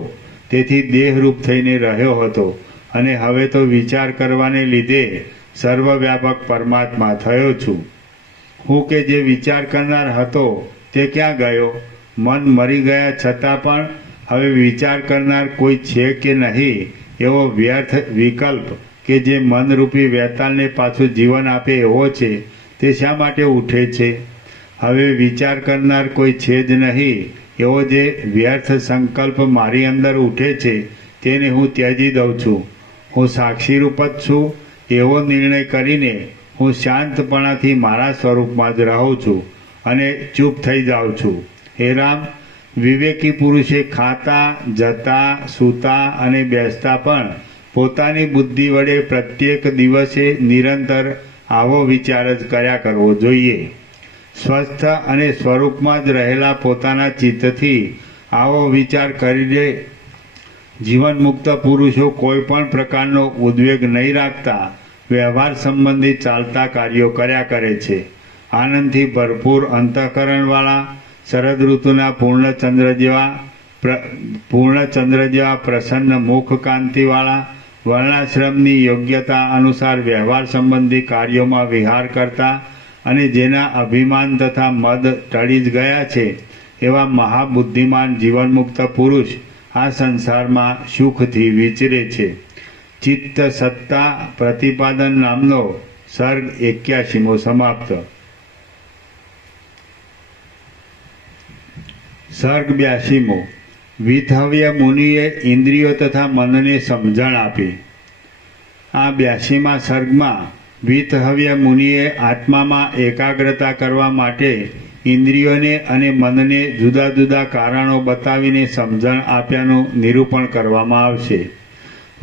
તેથી દેહરૂપ થઈને રહ્યો હતો, અને હવે તો વિચાર કરવાને લીધે સર્વવ્યાપક પરમાત્મા થયો છું. હું કે જે વિચાર કરનાર હતો તે ક્યાં ગયો? મન મરી ગયા છતાં પણ હવે વિચાર કરનાર કોઈ છે કે નહીં એવો વ્યર્થ વિકલ્પ કે જે મનરૂપી વેતાલને પાછું જીવન આપે એવો છે, તે શા માટે ઉઠે છે? હવે વિચાર કરનાર કોઈ છે જ નહીં એવો જે વ્યર્થ સંકલ્પ મારી અંદર ઉઠે છે તેને હું ત્યજી દઉં છું. હું સાક્ષીરૂપ જ છું એવો નિર્ણય કરીને હું શાંતપણાથી મારા સ્વરૂપમાં જ રહું છું અને ચૂપ થઈ જાઉં છું. હે રામ, વિવેકી પુરુષે ખાતા, જતા, સૂતા અને બેસતા પણ પોતાની બુદ્ધિ વડે પ્રત્યેક દિવસે નિરંતર આવો વિચાર જ કર્યા કરવો જોઈએ. સ્વસ્થ અને સ્વરૂપમાં જ રહેલા પોતાના ચિત્તથી આવો વિચાર કરીને જીવનમુક્ત પુરુષો કોઈ પણ પ્રકારનો ઉદ્વેગ નહીં રાખતા વ્યવહાર સંબંધી ચાલતા કાર્યો કર્યા કરે છે. આનંદથી ભરપૂર અંતઃકરણવાળા, શરદ ઋતુના પૂર્ણચંદ્ર જેવા પ્રસન્ન મુખ કાંતિવાળા, વર્ણાશ્રમની યોગ્યતા અનુસાર વ્યવહાર સંબંધી કાર્યોમાં વિહાર કરતા અને જેના અભિમાન તથા મદ ટળી જ ગયા છે એવા મહાબુદ્ધિમાન જીવનમુક્ત પુરુષ આ સંસારમાં સુખથી વિચરે છે. ચિત્ત સત્તા પ્રતિપાદન નામનો સર્ગ 81મો સમાપ્ત. સર્ગ 82મો. વિતહવ્ય મુનિએ ઇન્દ્રિયો તથા મનને સમજણ આપી. આ 82મા સર્ગમાં વિતહવ્ય મુનિએ આત્મામાં એકાગ્રતા કરવા માટે ઇન્દ્રિયોને અને મનને જુદા જુદા કારણો બતાવીને સમજણ આપ્યાનું નિરૂપણ કરવામાં આવશે.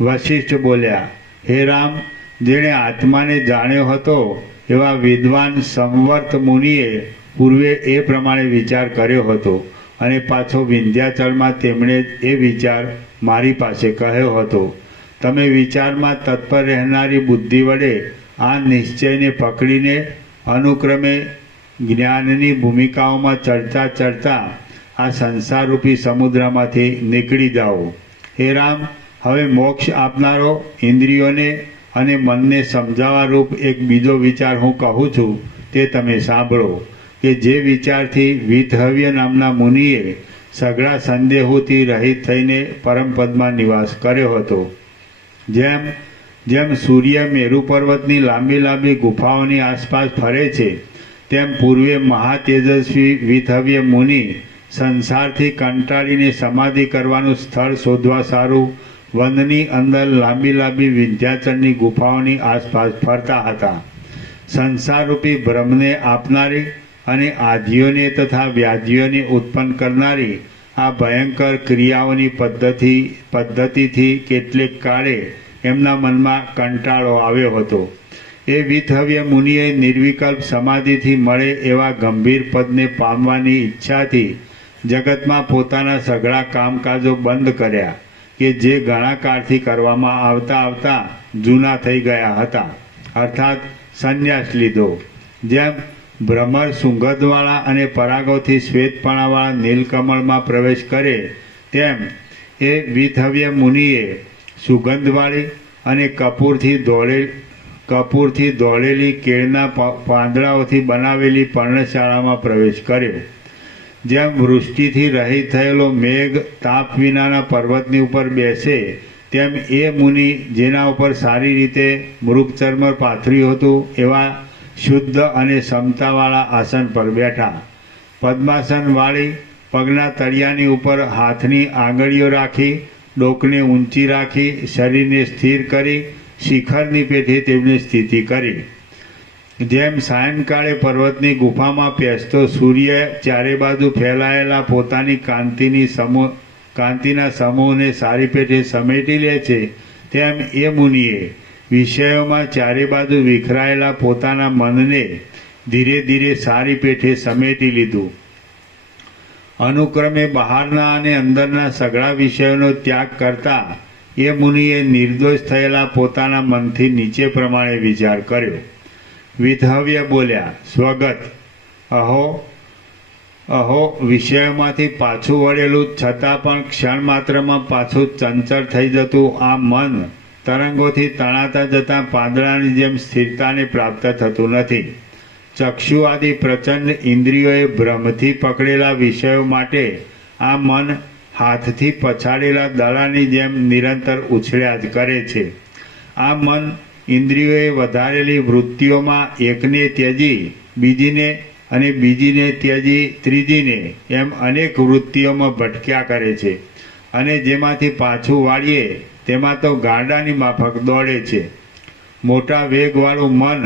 વશિષ્ઠ બોલ્યા, હે રામ, જેણે આત્માને જાણ્યો હતો એવા વિદ્વાન સંવર્ત મુનિએ પૂર્વે એ પ્રમાણે વિચાર કર્યો હતો અને પાછો વિંધ્યાચળમાં તેમણે એ વિચાર મારી પાસે કહ્યો હતો. તમે વિચારમાં તત્પર રહેનારી બુદ્ધિ વડે આ નિશ્ચયને પકડીને અનુક્રમે જ્ઞાનની ભૂમિકાઓમાં ચડતા આ સંસારરૂપી સમુદ્રમાંથી નીકળી જાઓ. હે રામ, હવે મોક્ષ આપનારો ઇન્દ્રિયોને અને મનને સમજાવવા રૂપ એક બીજો વિચાર હું કહું છું તે તમે સાંભળો. કે જે વિચારથી વિતહવ્ય નામના મુનિએ સઘળા સંદેહોથી રહિત થઈને પરમપદમાં નિવાસ કર્યો હતો. જેમ જેમ સૂર્ય મેરુ પર્વતની લાંબી લાંબી ગુફાઓની આસપાસ ફરે છે, તેમ પૂર્વે મહાતેજસ્વી વિતહવ્ય મુનિ સંસારથી કંટાળીને સમાધિ કરવાનું સ્થળ શોધવા સારું વનની અંદર લાંબી લાંબી વિંધ્યાચળની ગુફાઓની આસપાસ ફરતા હતા. સંસારરૂપી ભ્રમને આપનારી અને આધિઓને તથા વ્યાધિઓને ઉત્પન્ન કરનારી આ ભયંકર ક્રિયાઓની પદ્ધતિથી કેટલેક કાળે એમના મનમાં કંટાળો આવ્યો હતો. એ વિતહવ્ય મુનિએ નિર્વિકલ્પ સમાધિથી મળે એવા ગંભીર પદને પામવાની ઈચ્છાથી જગતમાં પોતાના સઘળા કામકાજો બંધ કર્યા કે જે ઘણા કાળથી કરવામાં આવતા જૂના થઈ ગયા હતા, અર્થાત સંન્યાસ લીધો. જેમ ભ્રમર સુગંધવાળા અને પરાગોથી શ્વેતપણાવાળા નીલકમળમાં પ્રવેશ કરે, તેમ એ વિતહવ્ય મુનિએ સુગંધવાળી અને કપૂરથી દોડેલી કેળના પાંદડાઓથી બનાવેલી પર્ણશાળામાં પ્રવેશ કર્યો. જેમ વૃષ્ટિથી રહિત થયેલો મેઘ તાપ વિનાના પર્વતની ઉપર બેસે, તેમ એ મુનિ જેના ઉપર સારી રીતે મૃગચર્મ પાથર્યું હતું એવા શુદ્ધ અને સમતાવાળા આસન પર બેઠા. પદ્માસનવાળી પગના તળિયાની ઉપર હાથની આંગળીઓ રાખી, ડોકને ઊંચી રાખી, શરીરને સ્થિર કરી શિખરની પેઠે તેમની સ્થિતિ કરી. જેમ સાયંકાળે પર્વતની ગુફામાં પેસતો સૂર્ય ચારે બાજુ ફેલાયેલા પોતાની કાંતિના સમૂહને સારી પેઠે સમેટી લે છે, તેમ એ મુનિએ વિષયોમાં ચારે બાજુ વિખરાયેલા પોતાના મનને ધીરે ધીરે સારી પેઠે સમેટી લીધું. અનુક્રમે બહારના અને અંદરના સઘળા વિષયોનો ત્યાગ કરતા એ મુનિએ નિર્દોષ થયેલા પોતાના મનથી નીચે પ્રમાણે વિચાર કર્યો. વિતહવ્ય બોલ્યા, સ્વગત, અહો વિષયોમાંથી પાછું વળેલું છતાં પણ ક્ષણ માત્રમાં પાછું ચંચળ થઈ જતું આ મન તરંગોથી તણાતા જતા પાંદડાની જેમ સ્થિરતાને પ્રાપ્ત થતું નથી. ચક્ષુ આદિ પ્રચંડ ઇન્દ્રિયોએ ભ્રમથી પકડેલા વિષયો માટે આ મન હાથથી પછાડેલા દડાની જેમ નિરંતર ઉછળ્યા જ કરે છે. આ મન ઇન્દ્રિયોએ વધારેલી વૃત્તિઓમાં એકને ત્યજી બીજીને અને બીજીને ત્યજી ત્રીજીને એમ અનેક વૃત્તિઓમાં ભટક્યા કરે છે, અને જેમાંથી પાછું વાળીએ તેમાં તો ગાડાની માફક દોડે છે. મોટા વેગવાળું મન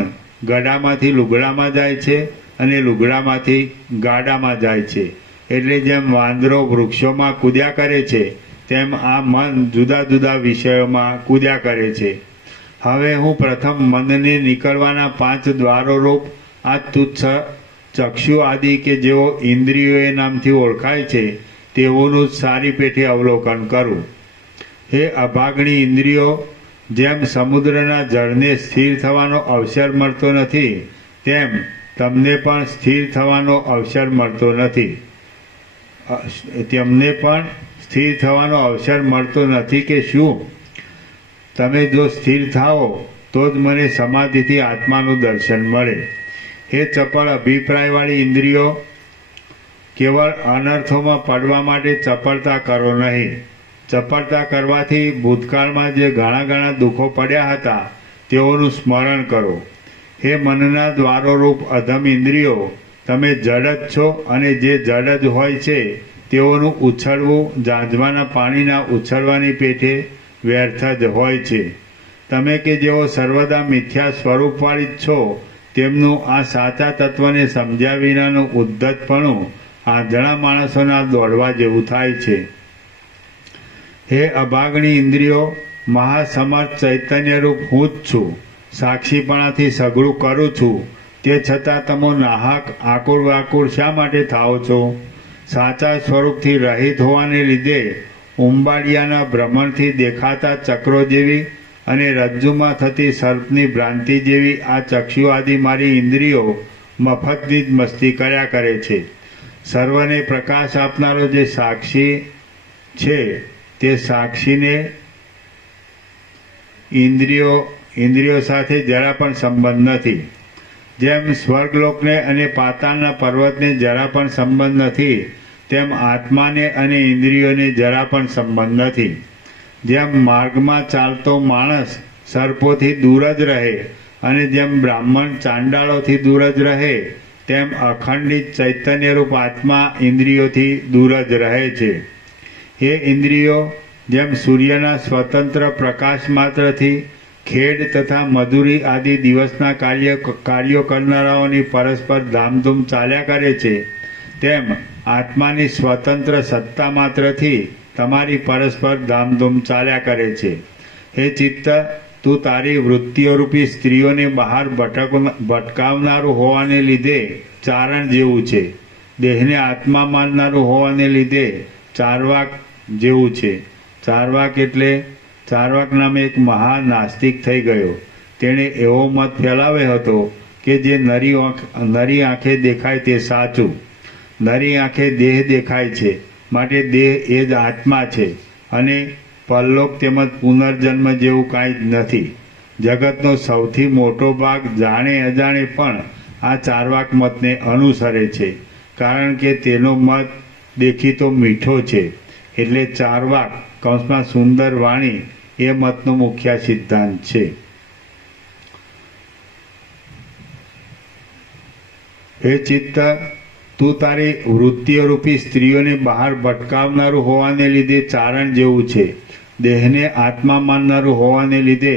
ગડામાંથી લુગડામાં જાય છે અને લુગડામાંથી ગાડામાં જાય છે. એટલે જેમ વાંદરો વૃક્ષોમાં કૂદ્યા કરે છે, તેમ આ મન જુદા જુદા વિષયોમાં કૂદ્યા કરે છે. હવે હું પ્રથમ મનને નીકળવાના 5 દ્વારો રૂપ આ તુચ્છ ચક્ષુ આદિ કે જેઓ ઇન્દ્રિયોએ નામથી ઓળખાય છે તેઓનું સારી પેઠે અવલોકન કરું. હે અભાગણી ઇન્દ્રિયો, જેમ સમુદ્રના જળને સ્થિર થવાનો અવસર મળતો નથી, તેમ તમને પણ સ્થિર થવાનો અવસર મળતો નથી. કે શું? તમે જો સ્થિર થાઓ તો જ મને સમાધિથી આત્માનું દર્શન મળે. હે ચપળ અભિપ્રાયવાળી ઇન્દ્રિયો, કેવળ અનર્થોમાં પડવા માટે ચપળતા કરો નહીં. ચપળતા કરવાથી ભૂતકાળમાં જે ઘણા દુઃખો પડ્યા હતા તેઓનું સ્મરણ કરો. હે મનના દ્વારોરૂપ અધમ ઇન્દ્રિયો, તમે જડ જ છો, અને જે જડ જ હોય છે તેઓનું ઉછળવું ઝાંઝવાના પાણીના ઉછળવાની પેઠે વ્યર્થ જ હોય છે. તમે કે જેઓ સર્વદા મિથ્યા સ્વરૂપવાળી જ છો, તેમનું આ સાચા તત્વને સમજ્યા વિનાનું ઉદ્ધતપણું આંધળા માણસોના દોડવા જેવું થાય છે. હે અભાગણી ઇન્દ્રિયો, મહાસમર્થ ચૈતન્યરૂપ હું જ છું. સાક્ષીપણાથી સઘળું કરું છું, તે છતાં તમે નાહક આકુળ વાકુળ શા માટે થાઓ છો? સાચા સ્વરૂપથી રહિત હોવાને લીધે ઉંબાડિયાના ભ્રમણથી દેખાતા ચક્રો જેવી અને રજ્જુમાં થતી સર્પની ભ્રાંતિ જેવી આ ચક્ષુ આદિ મારી ઇન્દ્રિયો મફતની જ મસ્તી કર્યા કરે છે. સર્વને પ્રકાશ આપનારો જે સાક્ષી છે તે સાક્ષીને ઇન્દ્રિયો સાથે જરા પણ સંબંધ નથી. જેમ સ્વર્ગલોકને અને પાતાળના પર્વતને જરા પણ સંબંધ નથી, તેમ આત્માને અને ઇન્દ્રિયોને જરા પણ સંબંધ નથી. જેમ માર્ગમાં ચાલતો માણસ સર્પોથી દૂર જ રહે અને જેમ બ્રાહ્મણ ચાંડાળોથી દૂર જ રહે, તેમ અખંડિત ચૈતન્યરૂપ આત્મા ઇન્દ્રિયોથી દૂર જ રહે છે. એ ઇન્દ્રિયો જેમ સૂર્યના સ્વતંત્ર પ્રકાશ માત્રથી ખેડ તથા મધુરી આદિ દિવસના કાર્યો કરનારાઓની પરસ્પર ધામધૂમ ચાલ્યા કરે છે, તેમ આત્માની સ્વતંત્ર સત્તા માત્રથી તમારી પરસ્પર ધામધૂમ ચાલ્યા કરે છે. હે ચિત્ત, તું તારી વૃત્તિઓરૂપી સ્ત્રીઓને બહાર ભટકાવનારું હોવાને લીધે ચારણ જેવું છે. દેહને આત્મા માનનારું હોવાને લીધે ચારવાક જેવું છે. ચારવાક નામે એક મહાન નાસ્તિક થઈ ગયો. તેણે એવો મત ફેલાવ્યો હતો કે જે નરી આંખે દેખાય તે સાચું. નરી આંખે દેહ દેખાય છે, માટે દેહ એ જ આત્મા છે અને પરલોક તેમજ પુનર્જન્મ જેવું કાંઈ જ નથી. જગતનો સૌથી મોટો ભાગ જાણે અજાણે પણ આ ચારવાક મતને અનુસરે છે, કારણ કે તેનો મત દેખીતો મીઠો છે. એટલે ચારવાક કૌંસમાં સુંદર વાણી એ મતનો મુખ્ય સિદ્ધાંત છે. હે ચિત્ત, તું તારી વૃત્તિઓરૂપી સ્ત્રીઓને બહાર ભટકાવનારું હોવાને લીધે ચારણ જેવું છે. દેહને આત્મા માનનારું હોવાને લીધે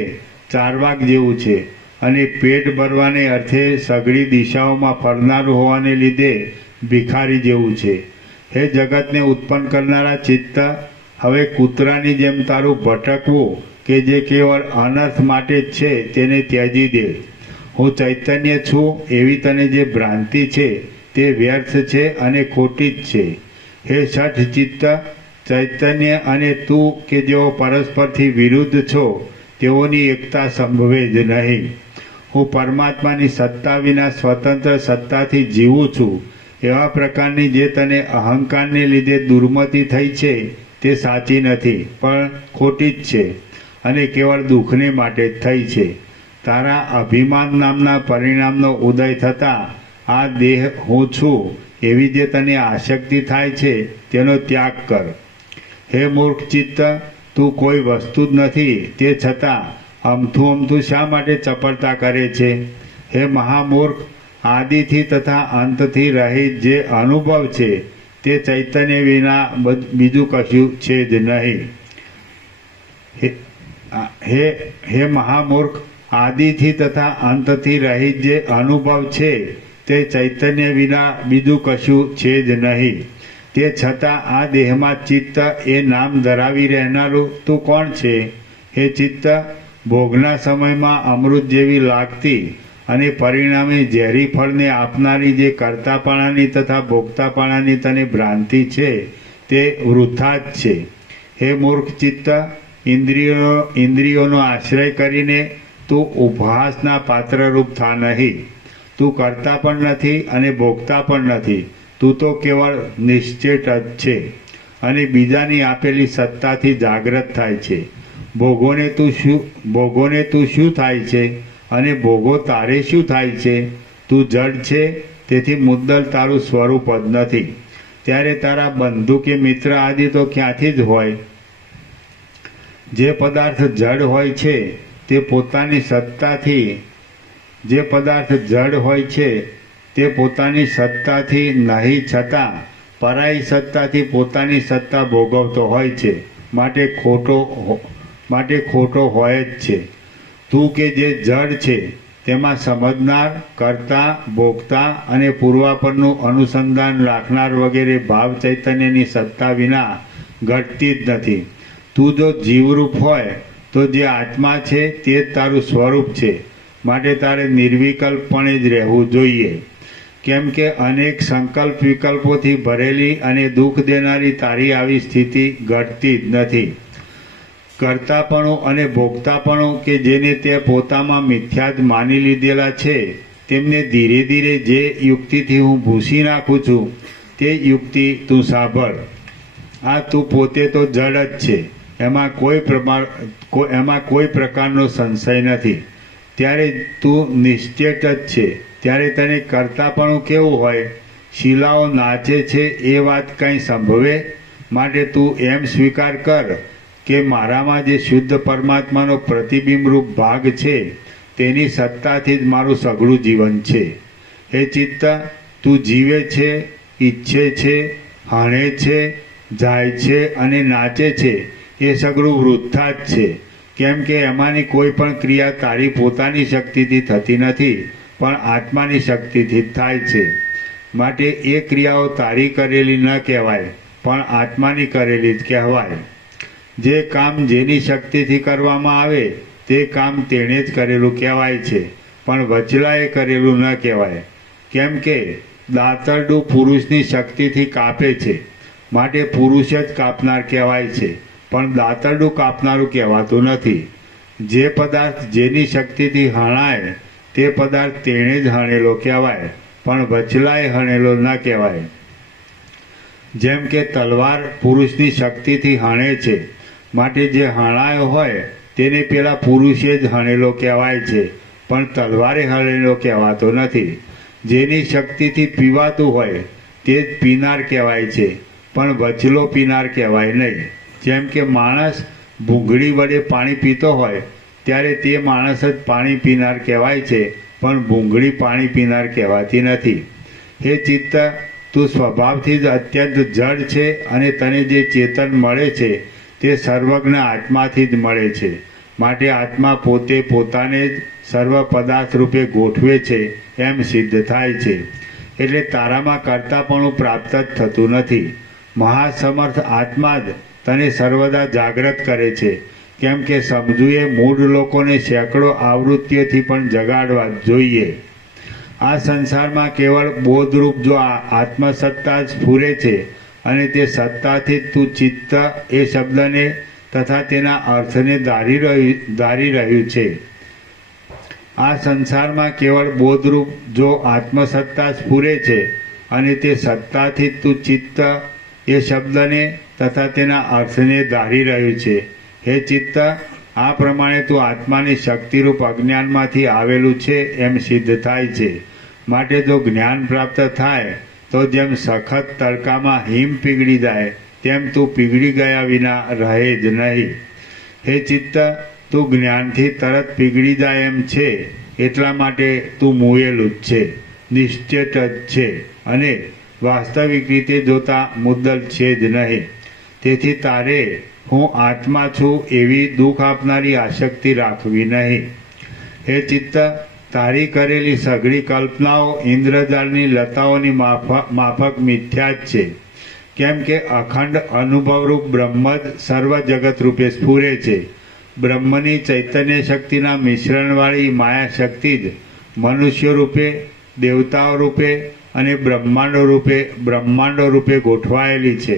ચારવાક જેવું છે અને પેટ ભરવાને અર્થે સઘળી દિશાઓમાં ફરનારું હોવાને લીધે ભિખારી જેવું છે. હે જગતને ઉત્પન્ન કરનારા ચિત્ત, હવે કૂતરાની જેમ તારું ભટકવું કે જે કેવળ અનર્થ માટે જ છે તેને ત્યજી દે. હું ચૈતન્ય છું એવી તને જે ભ્રાંતિ છે તે વ્યર્થ છે અને ખોટી જ છે. હે શઠ ચિત્ત, ચૈતન્ય અને તું કે જેઓ પરસ્પરથી વિરુદ્ધ છો તેઓની એકતા સંભવે જ નહીં. હું પરમાત્માની સત્તા વિના સ્વતંત્ર સત્તાથી જીવું છું. એવા પ્રકારની જે તને અહંકારને લીધે દુર્મતિ થઈ છે તે સાચી નથી, પણ ખોટી જ છે અને કેવળ દુઃખને માટે જ થઈ છે. તારા અભિમાન નામના પરિણામનો ઉદય થતાં આ દેહ હું છું એવી જે તને આસક્તિ થાય છે તેનો ત્યાગ કર. હે મૂર્ખ ચિત્ત, તું કોઈ વસ્તુ જ નથી, તે છતાં અમથું શા માટે ચપળતા કરે છે? હે મહામૂર્ખ, આદિથી તથા અંતથી રહિત જે અનુભવ છે તે ચૈતન્ય વિના બીજું કશું છે જ નહીં. હે મહામૂર્ખ, આદિથી તથા અંતથી રહિત જે અનુભવ છે તે ચૈતન્ય વિના બીજું કશું છે જ નહીં. તે છતાં આ દેહમાં ચિત્ત એ નામ ધરાવી રહેનારું તું કોણ છે? હે ચિત્ત, ભોગના સમયમાં અમૃત જેવી લાગતી અને પરિણામે ઝેરી ફળને આપનારી જે કર્તાપણાની તથા ભોગતાપણાની તને ભ્રાંતિ છે તે વૃથા જ છે. હે મૂર્ખ ચિત્ત, ઇન્દ્રિયોનો આશ્રય કરીને તું ઉપહાસના પાત્રરૂપ થા નહીં. તું કરતા પણ નથી અને ભોગતા પણ નથી. તું તો કેવળ નિશ્ચેત જ છે અને બીજાની આપેલી સત્તાથી જાગ્રત થાય છે. ભોગોને તું શું થાય છે અને ભોગો તારે શું થાય છે? તું જડ છે, તેથી મુદ્દલ તારું સ્વરૂપ જ નથી. ત્યારે તારા બંધુ કે મિત્ર આદિ તો ક્યાંથી જ હોય? જે પદાર્થ જડ હોય છે તે પોતાની સત્તાથી નહીં છતાં પરાઈ સત્તાથી પોતાની સત્તા ભોગવતો હોય છે, માટે ખોટો હોય જ છે. તું કે જે જડ છે તેમાં સમજનાર, કરતા, ભોગતા અને પૂર્વાપરનું અનુસંધાન રાખનાર વગેરે ભાવ ચૈતન્યની સત્તા વિના ઘટતી જ નથી. તું જો જીવરૂપ હોય તો જે આત્મા છે તે જ તારું સ્વરૂપ છે, માટે તારે નિર્વિકલ્પપણે જ રહેવું જોઈએ. કેમ કે અનેક સંકલ્પ વિકલ્પોથી ભરેલી અને દુઃખ દેનારી તારી આવી સ્થિતિ ઘટતી જ નથી. કરતાપણું અને ભોગતાપણું કે જેને તે પોતામાં મિથ્યા જ માની લીધેલા છે તેમને ધીરે ધીરે જે યુક્તિથી હું ભૂંસી નાખું છું તે યુક્તિ તું સાંભળ. આ તું પોતે તો જડ જ છે, એમાં કોઈ પ્રકારનો સંશય નથી. ત્યારે તું નિશ્ચેત જ છે ત્યારે તને કરતાપણું કેવું હોય? શિલાઓ નાચે છે એ વાત કંઈ સંભવે? માટે તું એમ સ્વીકાર કર કે મારામાં જે શુદ્ધ પરમાત્માનો પ્રતિબિંબરૂપ ભાગ છે તેની સત્તાથી જ મારું સઘળું જીવન છે. હે ચિત્ત, તું જીવે છે, ઈચ્છે છે, હણે છે, જાય છે અને નાચે છે એ સઘળું વૃથા જ છે. કેમ કે એમાંની કોઈ પણ ક્રિયા તારી પોતાની શક્તિથી થતી નથી, પણ આત્માની શક્તિથી જ થાય છે. માટે એ ક્રિયાઓ તારી કરેલી ન કહેવાય, પણ આત્માની કરેલી જ કહેવાય. જે કામ જેની શક્તિથી કરવામાં આવે તે કામ તેણે જ કરેલું કહેવાય છે, પણ વચલાએ કરેલું ન કહેવાય. કેમ કે દાતરડું પુરુષની શક્તિથી કાપે છે, માટે પુરુષ જ કાપનાર કહેવાય છે, પણ દાતરડું કાપનારું કહેવાતું નથી. જે પદાર્થ જેની શક્તિથી હણાય તે પદાર્થ તેણે જ હણેલો કહેવાય, પણ વચલાએ હણેલો ન કહેવાય. જેમ કે તલવાર પુરુષની શક્તિથી હણે છે, માટે જે હણાયો હોય તેને પેલા પુરુષે જ હણેલો કહેવાય છે, પણ તલવારે હણેલો કહેવાતો નથી. જેની શક્તિથી પીવાતું હોય તે જ પીનાર કહેવાય છે, પણ વચલો પીનાર કહેવાય નહીં. જેમ કે માણસ ભૂંગળી વડે પાણી પીતો હોય ત્યારે તે માણસ જ પાણી પીનાર કહેવાય છે, પણ ભૂંગળી પાણી પીનાર કહેવાતી નથી. હે ચિત્ત, તું સ્વભાવથી જ અત્યંત જડ છે અને તને જે ચેતન મળે છે તે સર્વજ્ઞ આત્માથી જ મળે છે. માટે આત્મા પોતે પોતાને જ સર્વ પદાર્થ રૂપે ગોઠવે છે એમ સિદ્ધ થાય છે. એટલે તારામાં કરતાપણું પ્રાપ્ત જ થતું નથી. મહાસમર્થ આત્મા જ તને સર્વદા જાગ્રત કરે છે. કેમ કે સમજુએ મૂળ લોકોને સેંકડો આવૃત્તિઓથી પણ જગાડવા જોઈએ. આ સંસારમાં કેવળ બોધરૂપ જો આત્મસત્તા જ સ્ફુરે છે અને તે સત્તાથી જ તું ચિત્ત એ શબ્દને તથા તેના અર્થને ધારી રહ્યું છે. આ સંસારમાં કેવળ બોધરૂપ જો આત્મસત્તા સ્ફુરે છે અને તે સત્તાથી જ તું ચિત્ત એ શબ્દને તથા તેના અર્થને ધારી રહ્યું છે. હે ચિત્ત, આ પ્રમાણે તું આત્માની શક્તિરૂપ અજ્ઞાનમાંથી આવેલું છે એમ સિદ્ધ થાય છે. માટે જો જ્ઞાન પ્રાપ્ત થાય તો જેમ સખત તડકામાં હિમ પીગળી જાય તેમ તું પીગળી ગયા વિના રહે જ નહીં. હે ચિત્ત, તું જ્ઞાનથી તરત પીગળી જાય એમ છે, એટલા માટે તું મુયેલું જ છે, નિશ્ચેત જ છે અને વાસ્તવિક રીતે જોતા મુદ્દલ છે જ નહીં. તેથી તારે હું આત્મા છું એવી દુઃખ આપનારી આસક્તિ રાખવી નહીં. હે ચિત્ત, તારી કરેલી સઘળી કલ્પનાઓ ઇન્દ્રજાળની લતાઓની માફક મિથ્યા જ છે. કેમ કે અખંડ અનુભવરૂપ બ્રહ્મ જ સર્વ જગત રૂપે સ્ફુરે છે. બ્રહ્મની ચૈતન્ય શક્તિના મિશ્રણવાળી માયા શક્તિ જ મનુષ્ય રૂપે, દેવતાઓ રૂપે અને બ્રહ્માંડો રૂપે ગોઠવાયેલી છે.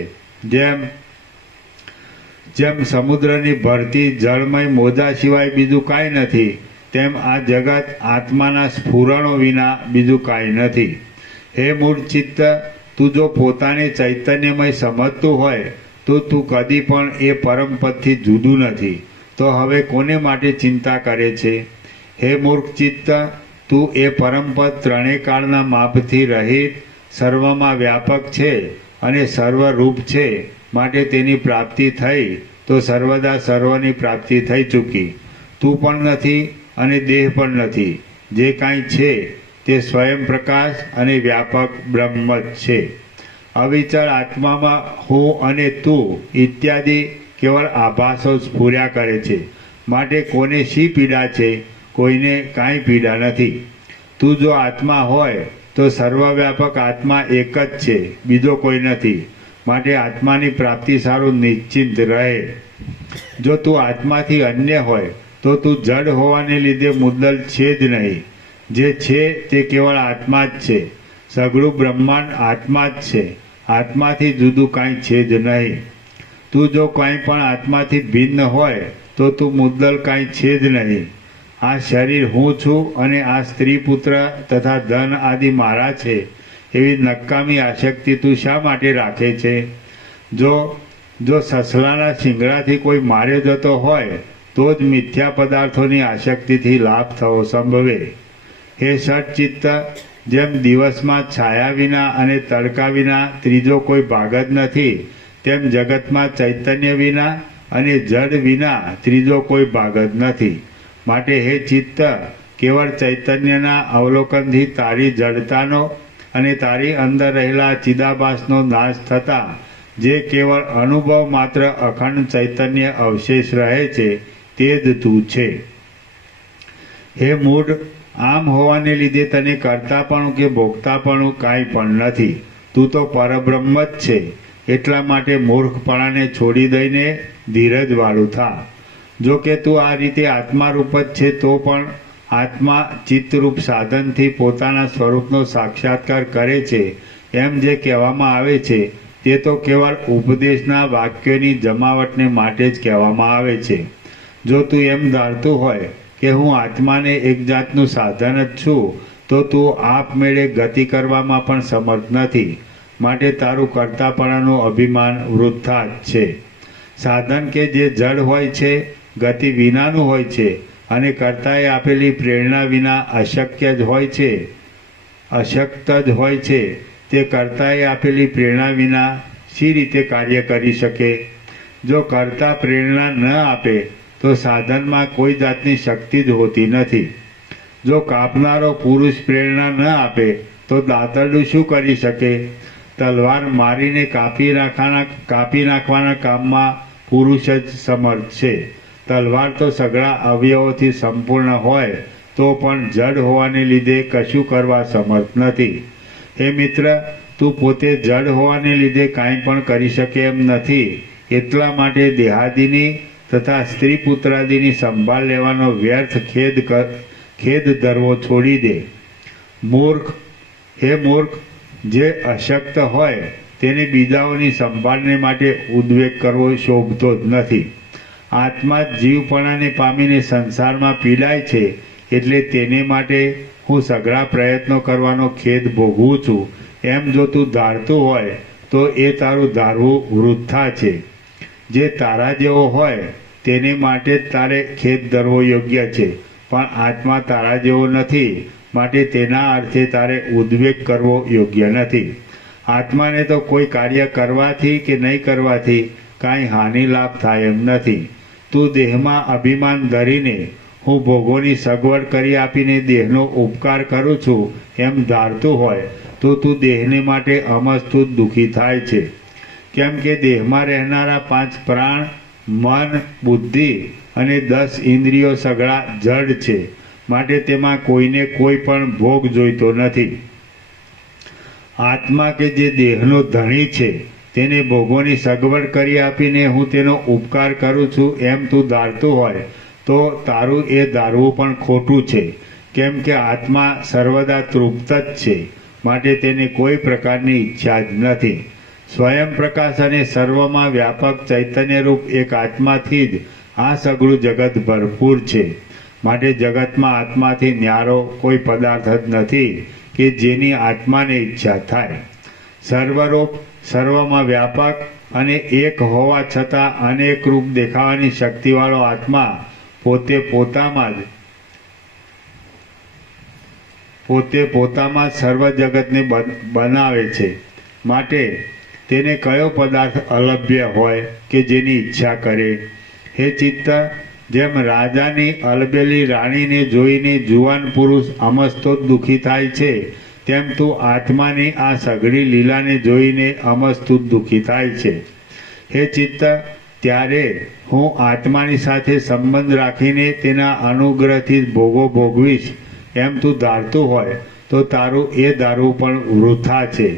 જેમ સમુદ્રની ભરતી જળમય મોજા સિવાય બીજું કાંઈ નથી, તેમ આ જગત આત્માના સ્ફુરણો વિના બીજું કાંઈ નથી. હે મૂળ ચિત્ત, તું જો પોતાને ચૈતન્યમય સમજતું હોય તો તું કદી પણ એ પરમપદથી જુદું નથી. તો હવે કોને માટે ચિંતા કરે છે? હે મૂર્ખ ચિત્ત, તું એ પરમપદ ત્રણેય કાળના માપથી રહિત, સર્વમાં વ્યાપક છે અને સર્વરૂપ છે. માટે તેની પ્રાપ્તિ થઈ તો સર્વદા સર્વની પ્રાપ્તિ થઈ ચૂકી. તું પણ નથી અને દેહ પણ નથી. જે કાંઈ છે તે સ્વયં પ્રકાશ અને વ્યાપક બ્રહ્મ જ છે. અવિચળ આત્મામાં હું અને તું ઇત્યાદિ કેવળ આભાસો સ્ફુર્યા કરે છે. માટે કોને શી પીડા છે? કોઈને કાંઈ પીડા નથી. તું જો આત્મા હોય તો સર્વવ્યાપક આત્મા એક જ છે, બીજો કોઈ નથી. માટે આત્માની પ્રાપ્તિ સારું નિશ્ચિંત રહે. જો તું આત્માથી અન્ય હોય તો તું જડ હોવાને લીધે મુદ્દલ છે જ નહીં. જે છે તે કેવળ આત્મા જ છે. સઘળું બ્રહ્માંડ આત્મા જ છે. આત્માથી જુદું કાંઈ છે જ નહીં. તું જો કાંઈ પણ આત્માથી ભિન્ન હોય તો તું મુદ્દલ કાંઈ છે જ નહીં. આ શરીર હું છું અને આ સ્ત્રી પુત્ર તથા ધન આદિ મારા છે એવી નકામી આસક્તિ તું શા માટે રાખે છે? જો સસલાના શિંગડાથી કોઈ માર્યો જતો હોય તો જ મિથ્યા પદાર્થોની આસક્તિથી લાભ થવો સંભવે. હે સચ્ચિત્ત, જેમ દિવસમાં છાયા વિના અને તડકા વિના ત્રીજો કોઈ ભાગ જ નથી, તેમ જગતમાં ચૈતન્ય વિના અને જડ વિના ત્રીજો કોઈ ભાગ જ નથી. માટે હે ચિત્ત, કેવળ ચૈતન્યના અવલોકનથી તારી જડતાનો અને તારી અંદર રહેલા ચિદાભાસનો નાશ થતાં જે કેવળ અનુભવ માત્ર અખંડ ચૈતન્ય અવશેષ રહે છે તે જ તું છે. હે મૂઢ, આમ હોવાને લીધે તને કરતાપણું કે ભોગતાપણું કાંઈ પણ નથી. તું તો પરબ્રહ્મ જ છે. એટલા માટે મૂર્ખપણાને છોડી દઈને ધીરજવાળું થા. જો કે તું આ રીતે આત્મારૂપ જ છે તો પણ આત્મા ચિત્તરૂપ સાધનથી પોતાના સ્વરૂપનો સાક્ષાત્કાર કરે છે એમ જે કહેવામાં આવે છે તે તો કેવળ ઉપદેશના વાક્યોની જમાવટને માટે જ કહેવામાં આવે છે. જો તું એમ ધારતું હોય કે હું આત્માને એક જાતનું સાધન જ છું તો તું આપમેળે ગતિ કરવામાં પણ સમર્થ નથી. માટે તારું કરતાપણાનું અભિમાન વૃથા જ છે. સાધન કે જે જડ હોય છે, ગતિ વિનાનું હોય છે અને કર્તાએ આપેલી પ્રેરણા વિના અશક્ય જ હોય છે, અશક્ત જ હોય છે, તે કર્તાએ આપેલી પ્રેરણા વિના શી રીતે કાર્ય કરી શકે? જો કર્તા પ્રેરણા ન આપે તો સાધનમાં કોઈ જાતની શક્તિ જ હોતી નથી. જો કાપનારો પુરુષ પ્રેરણા ન આપે તો દાતરડું શું કરી શકે? તલવાર મારીને કાપી નાખવાના કામમાં પુરુષ જ સમર્થ છે. તલવાર તો સઘળા અવયવોથી સંપૂર્ણ હોય તો પણ જડ હોવાને લીધે કશું કરવા સમર્થ નથી. હે મિત્ર, તું પોતે જડ હોવાને લીધે કાંઈ પણ કરી શકે એમ નથી. એટલા માટે દેહાદિની તથા સ્ત્રી પુત્રાદિની સંભાળ લેવાનો વ્યર્થ ખેદ ધરવો છોડી દે. મૂર્ખ, હે મૂર્ખ, જે અશક્ત હોય તેને બીજાઓની સંભાળને માટે ઉદ્વેગ કરવો શોભતો જ નથી. આત્મા જીવપણાને પામીને સંસારમાં પીડાય છે એટલે તેને માટે હું સઘળા પ્રયત્નો કરવાનો ખેદ ભોગવું છું એમ જો તું ધારતું હોય તો એ તારું ધારવું વૃથા છે. જે તારા જેવો હોય તેને માટે જ તારે ખેદ ધરવો યોગ્ય છે, પણ આત્મા તારા જેવો નથી માટે તેના અર્થે તારે ઉદ્વેગ કરવો યોગ્ય નથી. આત્માને તો કોઈ કાર્ય કરવાથી કે નહીં કરવાથી કાંઈ હાનિ લાભ થાય એમ નથી. તું દેહમાં અભિમાન ધરીને હું ભોગોની સગવડ કરી આપીને દેહનો ઉપકાર કરું છું એમ ધારતું હોય તો તું દેહને માટે અમસ્તુ દુઃખી થાય છે. કેમ કે દેહમાં રહેનારા 5 પ્રાણ, મન, બુદ્ધિ અને 10 ઇન્દ્રિયો સઘળા જડ છે. માટે તેમાં કોઈને કોઈ પણ ભોગ જોઈતો નથી. આત્મા કે જે દેહનો ધણી છે તેને ભોગોની સગવડ કરી આપીને હું તેનો ઉપકાર કરું છું એમ તું ધારતું હોય તો તારું એ ધારવું પણ ખોટું છે. કેમ કે આત્મા સર્વદા તૃપ્ત જ છે. માટે તેને કોઈ પ્રકારની ઈચ્છા જ નથી. સ્વયં પ્રકાશ અને સર્વમાં વ્યાપક ચૈતન્યરૂપ એક આત્માથી જ આ સઘળું જગત ભરપૂર છે. માટે જગતમાં આત્માથી ન્યારો કોઈ પદાર્થ જ નથી કે જેની આત્માને ઈચ્છા થાય. સર્વરૂપ, સર્વમાં વ્યાપક અને એક હોવા છતાં અનેક રૂપ દેખાવાની શક્તિવાળો આત્મા પોતે પોતામાં સર્વ જગતને બનાવે છે. માટે તેને કયો પદાર્થ અલભ્ય હોય કે જેની ઈચ્છા કરે? હે ચિત્ત, જેમ રાજાની અલબેલી રાણીને જોઈને જુવાન પુરુષ અમસ્તો દુઃખી થાય છે તેમ તું આત્માની આ સઘળી લીલાને જોઈને અમસ્તુ દુઃખી થાય છે. હે ચિત્ત, ત્યારે હું આત્માની સાથે સંબંધ રાખીને તેના અનુગ્રહથી ભોગો ભોગવીશ એમ તું ધારતું હોય તો તારું એ ધારવું પણ વૃથા છે.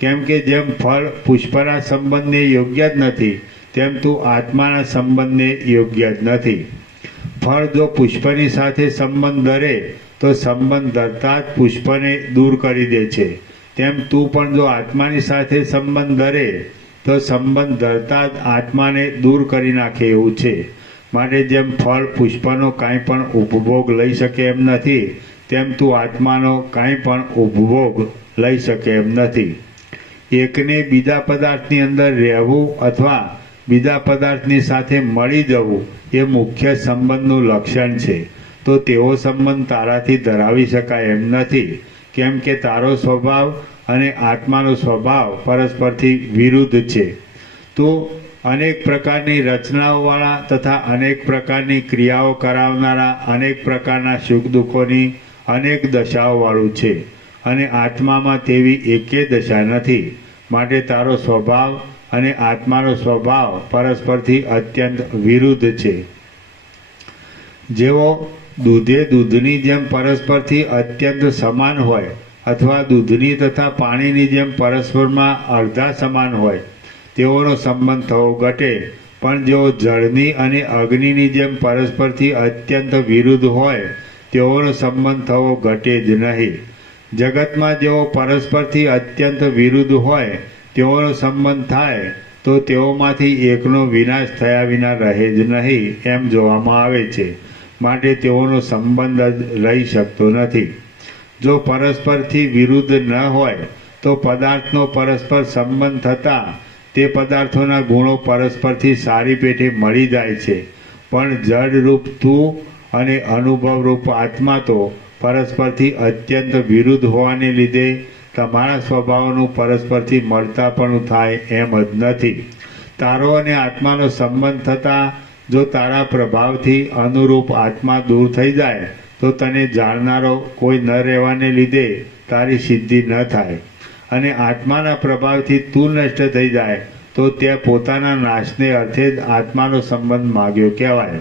કેમ કે જેમ ફળ પુષ્પના સંબંધને યોગ્ય જ નથી તેમ તું આત્માના સંબંધને યોગ્ય જ નથી. ફળ જો પુષ્પની સાથે સંબંધ ધરે તો સંબંધ ધરતા જ પુષ્પને દૂર કરી દે છે. તેમ તું પણ જો આત્માની સાથે સંબંધ ધરે તો સંબંધ ધરતા જ આત્માને દૂર કરી નાખે એવું છે. માટે જેમ ફળ પુષ્પનો કાંઈ પણ ઉપભોગ લઈ શકે એમ નથી તેમ તું આત્માનો કાંઈ પણ ઉપભોગ લઈ શકે એમ નથી. એકને બીજા પદાર્થની અંદર રહેવું અથવા બીજા પદાર્થની સાથે મળી જવું એ મુખ્ય સંબંધનું લક્ષણ છે. તો તેવો સંબંધ તારાથી ધરાવી શકાય એમ નથી, કેમ કે તારો સ્વભાવ અને આત્માનો સ્વભાવ પરસ્પરથી વિરુદ્ધ છે. તું અનેક પ્રકારની રચનાઓવાળા તથા અનેક પ્રકારની ક્રિયાઓ કરાવનારા અનેક પ્રકારના સુખ દુઃખોની અનેક દશાઓવાળું છે અને આત્મામાં તેવી એકે દશા નથી. માટે તારો સ્વભાવ અને આત્માનો સ્વભાવ પરસ્પરથી અત્યંત વિરુદ્ધ છે. જેવો દૂધે દૂધની જેમ પરસ્પરથી અત્યંત સમાન હોય અથવા દૂધની તથા પાણીની જેમ પરસ્પરમાં અડધા સમાન હોય તેઓનો સંબંધ થવો ઘટે, પણ જેઓ જળની અને અગ્નિની જેમ પરસ્પરથી અત્યંત વિરુદ્ધ હોય તેઓનો સંબંધ થવો ઘટે જ નહીં. જગતમાં જેઓ પરસ્પરથી અત્યંત વિરુદ્ધ હોય તેઓનો સંબંધ થાય તો તેઓમાંથી એકનો વિનાશ થયા વિના રહે જ નહીં એમ જોવામાં આવે છે. માટે તેઓનો સંબંધ જ રહી શકતો નથી. જો પરસ્પરથી વિરુદ્ધ ન હોય તો પદાર્થનો પરસ્પર સંબંધ થતાં તે પદાર્થોના ગુણો પરસ્પરથી સારી પેઠે મળી જાય છે, પણ જડરૂપ તું અને અનુભવરૂપ આત્મા તો પરસ્પરથી અત્યંત વિરુદ્ધ હોવાને લીધે તમારા સ્વભાવોનું પરસ્પરથી મળતાપણું થાય એમ જ નથી. તારો અને આત્માનો સંબંધ થતાં જો તારા પ્રભાવથી અનુરૂપ આત્મા દૂર થઈ જાય તો તને જાણનારો કોઈ ન રહેવાને લીધે તારી સિદ્ધિ ન થાય, અને આત્માના પ્રભાવથી તું નષ્ટ થઈ જાય તો તે પોતાના નાશને અર્થે જ આત્માનો સંબંધ માગ્યો કહેવાય.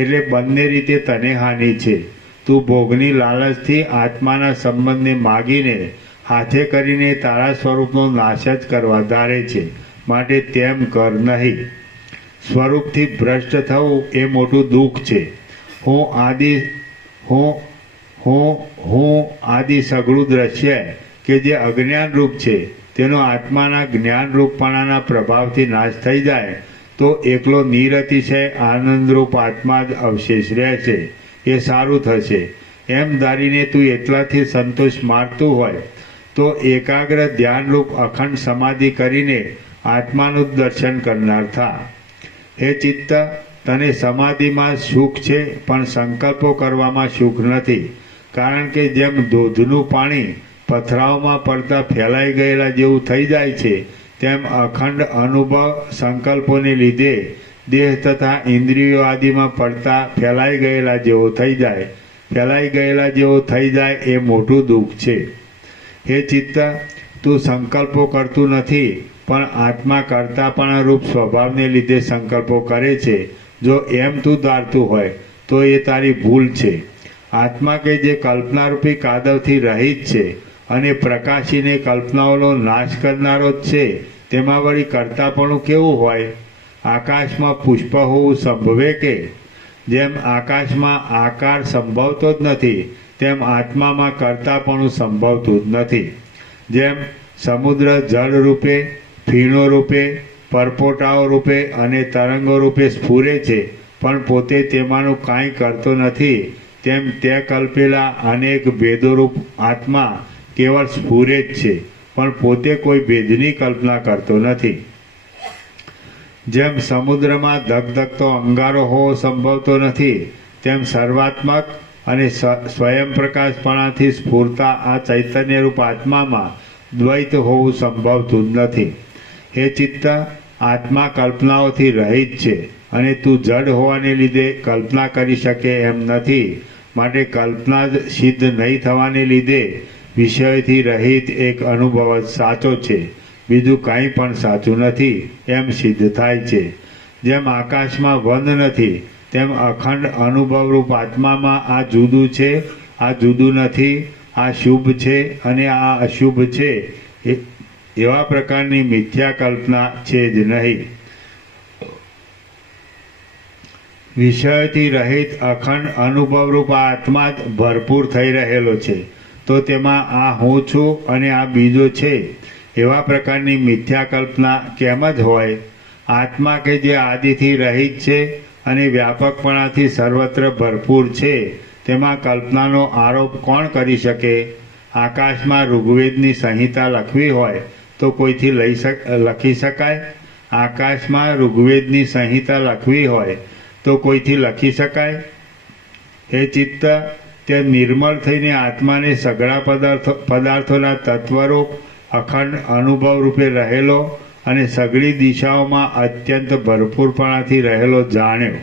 એટલે બંને રીતે તને હાનિ છે. તું ભોગની લાલચથી આત્માના સંબંધને માગીને હાથે કરીને તારા સ્વરૂપનો નાશ જ કરવા ધારે છે, માટે તેમ કર નહીં. સ્વરૂપથી ભ્રષ્ટ થવું એ મોટું દુઃખ છે. હું આદિ સઘળું દ્રશ્ય કે જે અજ્ઞાન રૂપ છે તેનો આત્માના જ્ઞાનરૂપપણાના પ્રભાવથી નાશ થઈ જાય તો એકલો નિરતિશય આનંદરૂપ આત્મા જ અવશેષ રહેશે. એ સારું થશે એમ ધારીને તું એટલાથી સંતોષ મારતું હોય તો એકાગ્ર ધ્યાનરૂપ અખંડ સમાધિ કરીને આત્માનું દર્શન કરનાર થા. હે ચિત્ત, તને સમાધિમાં સુખ છે પણ સંકલ્પો કરવામાં સુખ નથી. કારણ કે જેમ ધોધનું પાણી પથરાવમાં પડતા ફેલાઈ ગયેલા જેવું થઈ જાય છે તેમ અખંડ અનુભવ સંકલ્પોને લીધે દેહ તથા ઇન્દ્રિયો આદિમાં પડતા ફેલાઈ ગયેલા જેવો થઈ જાય એ મોટું દુઃખ છે. હે ચિત્ત, તું સંકલ્પો કરતું નથી પણ આત્મા કરતાપણા રૂપ સ્વભાવને લીધે સંકલ્પો કરે છે. જો એમ તું ધારતું હોય તો એ તારી ભૂલ છે. આત્મા કે જે કલ્પનારૂપી કાદવથી રહિત છે અને પ્રકાશીને કલ્પનાઓનો નાશ કરનારો જ છે, તેમાં વળી કરતાપણું કેવું હોય? આકાશમાં પુષ્પ હોવું સંભવે કે? જેમ આકાશમાં આકાર સંભવતો જ નથી તેમ આત્મામાં કરતાપણું સંભવતું જ નથી. જેમ સમુદ્ર જળ રૂપે, ફીણો રૂપે, પરપોટાઓ રૂપે અને તરંગો રૂપે સ્ફુરે છે પણ પોતે તેમાંનું કાંઈ કરતો નથી, તેમ તે કલ્પેલા અનેક ભેદોરૂપ આત્મા કેવળ સ્ફુરે જ છે પણ પોતે કોઈ ભેદની કલ્પના કરતો નથી. જેમ સમુદ્રમાં ધગધગતો અંગારો હોવો સંભવતો નથી તેમ સર્વાત્મક અને સ્વયં પ્રકાશપણાથી સ્ફૂરતા આ ચૈતન્યરૂપ આત્મામાં દ્વૈત હોવું સંભવતું જ નથી. હે ચિત્ત, આત્મા કલ્પનાઓથી રહિત છે અને તું જડ હોવાને લીધે કલ્પના કરી શકે એમ નથી. માટે કલ્પના જ સિદ્ધ નહીં થવાને લીધે વિષયોથી રહિત એક અનુભવ જ સાચો છે, બીજું કાંઈ પણ સાચું નથી એમ સિદ્ધ થાય છે. જેમ આકાશમાં વન નથી તેમ અખંડ અનુભવરૂપ આત્મામાં આ જુદું છે, આ જુદું નથી, આ શુભ છે અને આ અશુભ છે એવા પ્રકારની મિથ્યા કલ્પના છે જ નહીં. વિષયોથી રહિત અખંડ અનુભવરૂપ આ આત્મા જ ભરપૂર થઈ રહેલો છે, તો તેમાં આ હું છું અને આ બીજો છે એવા પ્રકારની મિથ્યા કલ્પના કેમ જ હોય? આત્મા કે જે આદિથી રહિત છે અને વ્યાપકપણાથી સર્વત્ર ભરપૂર છે તેમાં કલ્પનાનો આરોપ કોણ કરી શકે? આકાશમાં ઋગ્વેદની સંહિતા લખવી હોય તો કોઈથી લખી શકાય? આકાશમાં ઋગ્વેદની સંહિતા લખવી હોય તો કોઈથી લખી શકાય? હે ચિત્ત, તે નિર્મળ થઈને આત્માને સઘળા પદાર્થોના તત્વરૂપ અખંડ અનુભવ રૂપે રહેલો અને સઘળી દિશાઓમાં અત્યંત ભરપૂરપણાથી રહેલો જાણ્યો.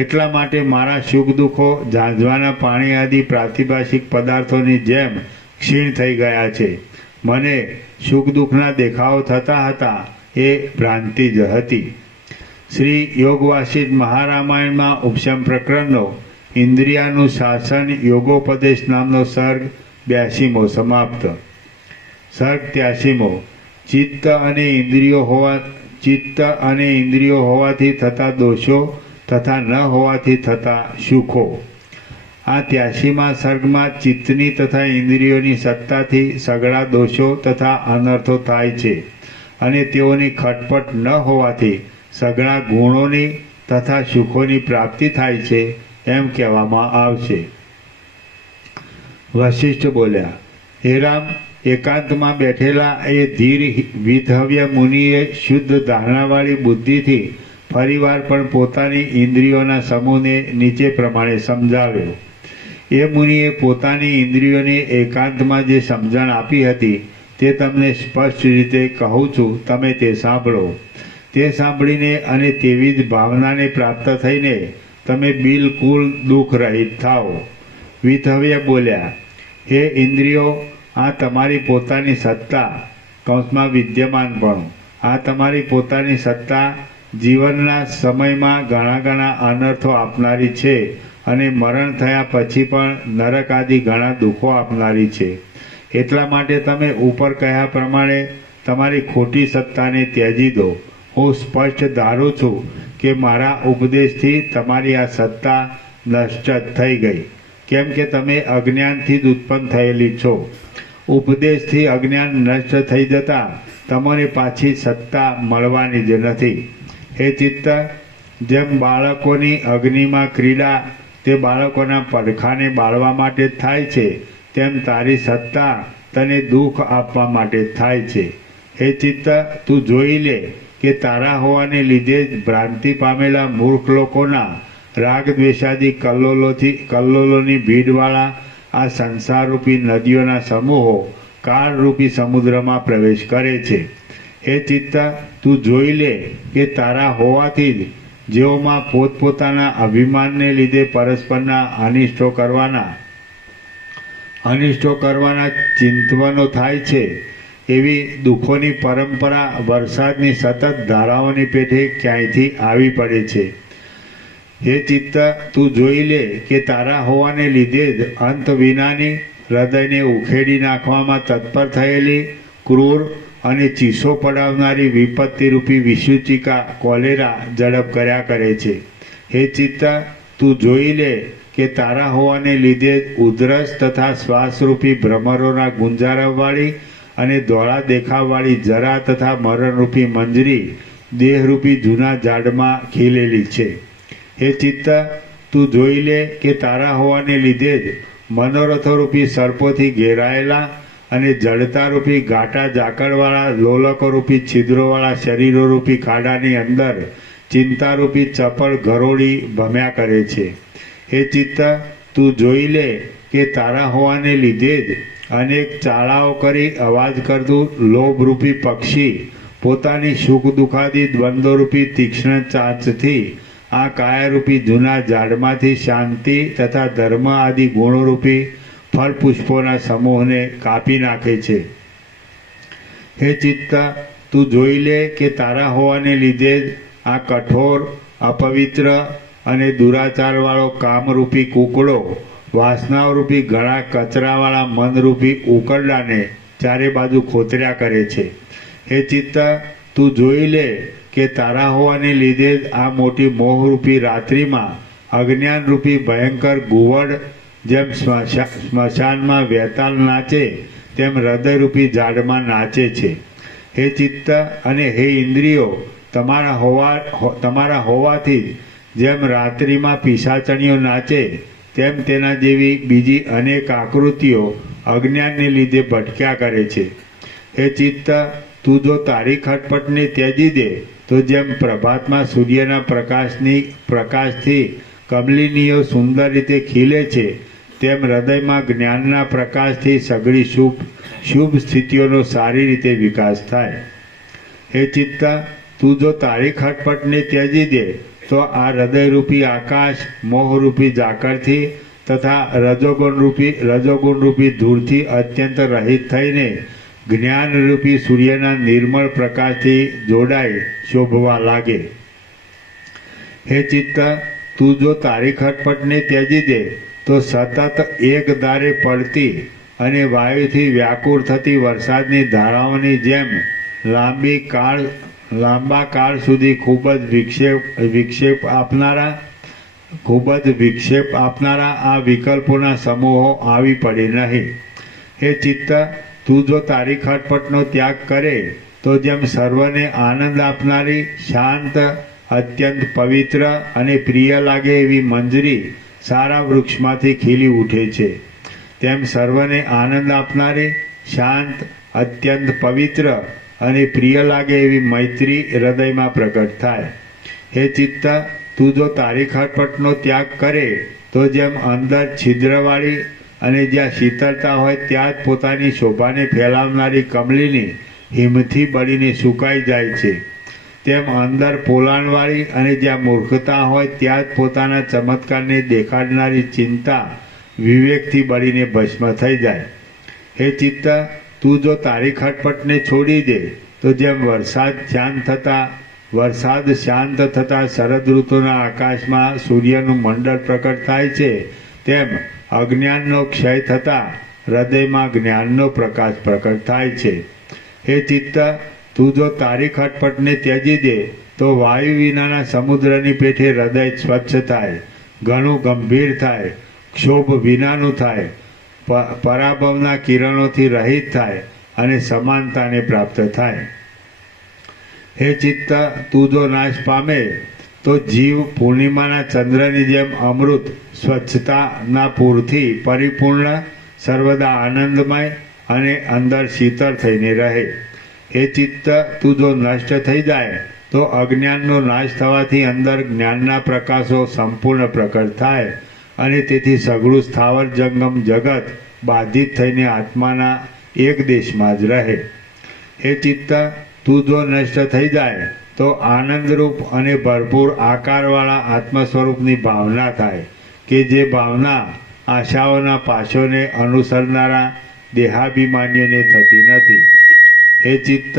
એટલા માટે મારા સુખ દુઃખો ઝાંઝવાના પાણી આદિ પ્રાતિભાષિક પદાર્થોની જેમ ક્ષીણ થઈ ગયા છે. મને સુખ દુઃખના દેખાવો થતા હતા એ ભ્રાંતિ જ હતી. શ્રી યોગ વાસિષ્ઠ મહારામાયણમાં ઉપશમ પ્રકરણનો ઇન્દ્રિયાનું શાસન યોગોપદેશ નામનો સર્ગ 82મો સમાપ્ત. સર્ગ 83મો. ચિત્ત અને ઇન્દ્રિયો હોવાથી થતા દોષો તથા ન હોવાથી થતા સુખો. આ 83મા સર્ગમાં ચિત્તની તથા ઇન્દ્રિયોની સત્તાથી સઘળા દોષો તથા અનર્થો થાય છે અને તેઓની ખટપટ ન હોવાથી સઘળા ગુણોની તથા સુખોની પ્રાપ્તિ થાય છે એમ કહેવામાં આવશે. વશિષ્ઠ બોલ્યા, હે રામ, એકાંતમાં બેઠેલા એ ધીર વિધવ્ય મુનિએ શુદ્ધ ધારણાવાળી બુદ્ધિથી ફરીવાર પણ પોતાની ઇન્દ્રિયોના સમૂહને નીચે પ્રમાણે સમજાવ્યો. એ મુનિએ પોતાની ઇન્દ્રિયોને એકાંતમાં જે સમજણ આપી હતી તે તમને સ્પષ્ટ રીતે કહું છું, તમે તે સાંભળો. તે સાંભળીને અને તેવી જ ભાવનાને પ્રાપ્ત થઈને તમે બિલકુલ દુઃખ રહિત થાઓ. વિધવ્ય બોલ્યા, હે ઇન્દ્રિયો, આ તમારી પોતાની સત્તા કૌંસમાં વિદ્યમાનપણું, આ તમારી પોતાની સત્તા જીવનના સમયમાં ઘણા અનર્થો આપનારી છે અને મરણ થયા પછી પણ નરક આદિ ઘણા દુઃખો આપનારી છે. એટલા માટે તમે ઉપર કહ્યા પ્રમાણે તમારી ખોટી સત્તાને ત્યજી દો. હું સ્પષ્ટ ધારું છું કે મારા ઉપદેશથી તમારી આ સત્તા નષ્ટ થઈ ગઈ, કેમ કે તમે અજ્ઞાનથી જ ઉત્પન્ન થયેલી છો. ઉપદેશથી અજ્ઞાન નષ્ટ થઈ જતાં તમને પાછી સત્તા મળવાની જ નથી. હે ચિત્ત, જેમ બાળકોની અગ્નિમાં ક્રીડા તે બાળકોના પડખાને બાળવા માટે થાય છે, તેમ તારી સત્તા તને દુઃખ આપવા માટે થાય છે. હે ચિત્ત, તું જોઈ લે કે તારા હોવાને લીધે જ ભ્રાંતિ પામેલા મૂર્ખ લોકોના રાગ દ્વેષાદી કલ્લોલોની ભીડવાળા આ સંસારરૂપી નદીઓના સમૂહો કાળરૂપી સમુદ્રમાં પ્રવેશ કરે છે. હે ચિત્ત, તું જોઈ લે કે તારા હોવાથી જ જેઓમાં પોતપોતાના અભિમાનને લીધે પરસ્પરના અનિષ્ટો કરવાના ચિંતવનો થાય છે, એવી દુઃખોની પરંપરા વરસાદની સતત ધારાઓની પેઠે ક્યાંયથી આવી પડે છે. હે ચિત્ત, તું જોઈ લે કે તારા હોવાને લીધે જ અંત વિનાની હૃદયને ઉખેડી નાખવામાં તત્પર થયેલી ક્રૂર અને ચીસો પડાવનારી વિપત્તિરૂપી વિસૂચિકા કોલેરા ઝડપ કર્યા કરે છે. હે ચિત્ત, તું જોઈ લે કે તારા હોવાને લીધે જ ઉધરસ તથા શ્વાસરૂપી ભ્રમરોના ગુંજારવવાળી અને ધોળા દેખાવવાળી જરા તથા મરણરૂપી મંજરી દેહરૂપી જૂના ઝાડમાં ખીલેલી છે. હે ચિત્ત, તું જોઈ લે કે તારા હોવાને લીધે જ મનોરથોરૂપી સર્પોથી ઘેરાયેલા અને જડતારૂપી ઘાટા ઝાકળવાળા લોલકોરૂપી છિદ્રોવાળા શરીરોરૂપી ખાડાની અંદર ચિંતારૂપી ચપળ ઘરોડી ભમ્યા કરે છે. હે ચિત્ત, તું જોઈ લે કે તારા હોવાને લીધે જ અનેક ચાળાઓ કરી અવાજ કરતું લોભરૂપી પક્ષી પોતાની સુખ દુઃખાદી દ્વંદ્વરૂપી તીક્ષ્ણ ચાંચથી આ કાયારૂપી જૂના ઝાડમાંથી શાંતિ તથા ધર્મ આદિ ગુણોરૂપી ફળ પુષ્પોના સમૂહને કાપી નાખે છે. હે ચિત્ત, તું જોઈ લે કે તારા હોવાને લીધે જ આ કઠોર, અપવિત્ર અને દુરાચારવાળો કામરૂપી કૂકડો વાસનાઓરૂપી ઘણા કચરાવાળા મનરૂપી ઉકરડાને ચારે બાજુ ખોતર્યા કરે છે. હે ચિત્ત, તું જોઈ લે કે તારા હોવાને લીધે જ આ મોટી મોહરૂપી રાત્રિમાં અજ્ઞાનરૂપી ભયંકર ગુવડ જેમ સ્મશાનમાં વેતાલ નાચે તેમ હૃદયરૂપી ઝાડમાં નાચે છે. હે ચિત્ત અને હે ઇન્દ્રિયો, તમારા હોવાથી જેમ રાત્રિમાં પિશાચણીઓ નાચે તેમ તેના જેવી બીજી અનેક આકૃતિઓ અજ્ઞાનને લીધે ભટક્યા કરે છે. હે ચિત્ત, તું જો તારી ખટપટને ત્યજી દે તો જેમ પ્રભાતમાં સૂર્યના પ્રકાશથી કમલિનીઓ સુંદર રીતે ખીલે છે, તેમ હૃદયમાં જ્ઞાનના પ્રકાશથી સઘળી શુભ સ્થિતિઓનો સારી રીતે વિકાસ થાય. હે ચિત્ત, તું જો તારી ખટપટને ત્યજી દે તો આ હૃદયરૂપી આકાશ મોહરૂપી ઝાકળથી તથા રજોગુણરૂપી ધૂળથી અત્યંત રહિત થઈને જ્ઞાનરૂપી સૂર્યના નિર્મળ પ્રકાશથી જોડાઈ શોભવા લાગે. હે ચિત્ત, તું જો તારી ખટપટને ત્યજી દે તો સતત એક ધારે પડતી અને વાયુથી વ્યાકુળ થતી વરસાદની ધારાઓની જેમ લાંબા કાળ સુધી ખૂબ જ વિક્ષેપ આપનારા આ વિકલ્પોના સમૂહો આવી પડે નહીં. હે ચિત્ત, તું જો તારી ખટપટનો ત્યાગ કરે તો જેમ સર્વને આનંદ આપનારી શાંત અત્યંત પવિત્ર અને પ્રિય લાગે એવી મંજરી સારા વૃક્ષમાંથી ખીલી ઉઠે છે, તેમ સર્વને આનંદ આપનારી શાંત અત્યંત પવિત્ર અને પ્રિય લાગે એવી મૈત્રી હૃદયમાં પ્રગટ થાય. હે ચિત્ત, તું જો તારી ખટપટનો ત્યાગ કરે તો જેમ અંદર છિદ્રવાળી અને જ્યાં શીતળતા હોય ત્યાં જ પોતાની શોભાને ફેલાવનારી કમલિની હિમથી બળીને સુકાઈ જાય છે, તેમ અંદર પોલાણવાળી અને જ્યાં મૂર્ખતા હોય ત્યાં જ પોતાના ચમત્કારને દેખાડનારી ચિંતા વિવેકથી બળીને ભસ્મ થઈ જાય. હે ચિત્ત, તું જો તારી ખટપટને છોડી દે તો જેમ વરસાદ શાંત થતા શરદ ઋતુના આકાશમાં સૂર્યનું મંડળ પ્રકટ થાય છે, તેમ અજ્ઞાનનો ક્ષય થતા હૃદયમાં જ્ઞાનનો પ્રકાશ પ્રકટ થાય છે. હે ચિત્ત, તું જો તારી ખટપટને ત્યજી દે તો વાયુ વિનાના સમુદ્રની પેઠે હૃદય સ્વચ્છ થાય, ઘણું ગંભીર થાય, ક્ષોભ વિનાનું થાય, પરાભવના કિરણોથી રહિત થાય અને સમાનતાને પ્રાપ્ત થાય. હે ચિત્ત, તું જો નાશ પામે તો જીવ પૂર્ણિમાના ચંદ્રની જેમ અમૃત સ્વચ્છતાના પૂરથી પરિપૂર્ણ સર્વદા આનંદમય અને અંદર શીતળ થઈને રહે. હે ચિત્ત, તું જો નષ્ટ થઈ જાય તો અજ્ઞાનનો નાશ થવાથી અંદર જ્ઞાનના પ્રકાશો સંપૂર્ણ પ્રકટ થાય અને તેથી સઘળું સ્થાવર જંગમ જગત બાધિત થઈને આત્માના એક દેશમાં જ રહે. હે ચિત્ત, તું જો નષ્ટ થઈ જાય તો આનંદરૂપ અને ભરપૂર આકારવાળા આત્મ સ્વરૂપની ભાવના થાય કે જે ભાવના આશાઓના પાશોને અનુસરનારા દેહાભિમાનીઓને થતી નથી. હે ચિત્ત,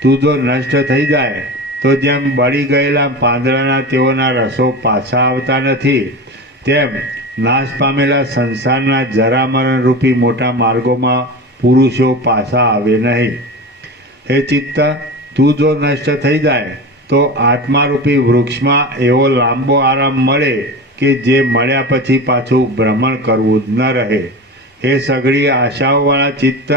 તું જો નષ્ટ થઈ જાય તો જેમ બળી ગયેલા પાંદડાના તેઓના રસો પાછા આવતા નથી, તેમ નાશ પામેલા સંસારના જરામરણરૂપી મોટા માર્ગોમાં પુરુષો પાછા આવે નહીં. હે ચિત્ત, તું જો નષ્ટ થઈ જાય તો આત્મારૂપી વૃક્ષમાં એવો લાંબો આરામ મળે કે જે મળ્યા પછી પાછું ભ્રમણ કરવું જ ન રહે. હે સઘળી આશાઓવાળા ચિત્ત,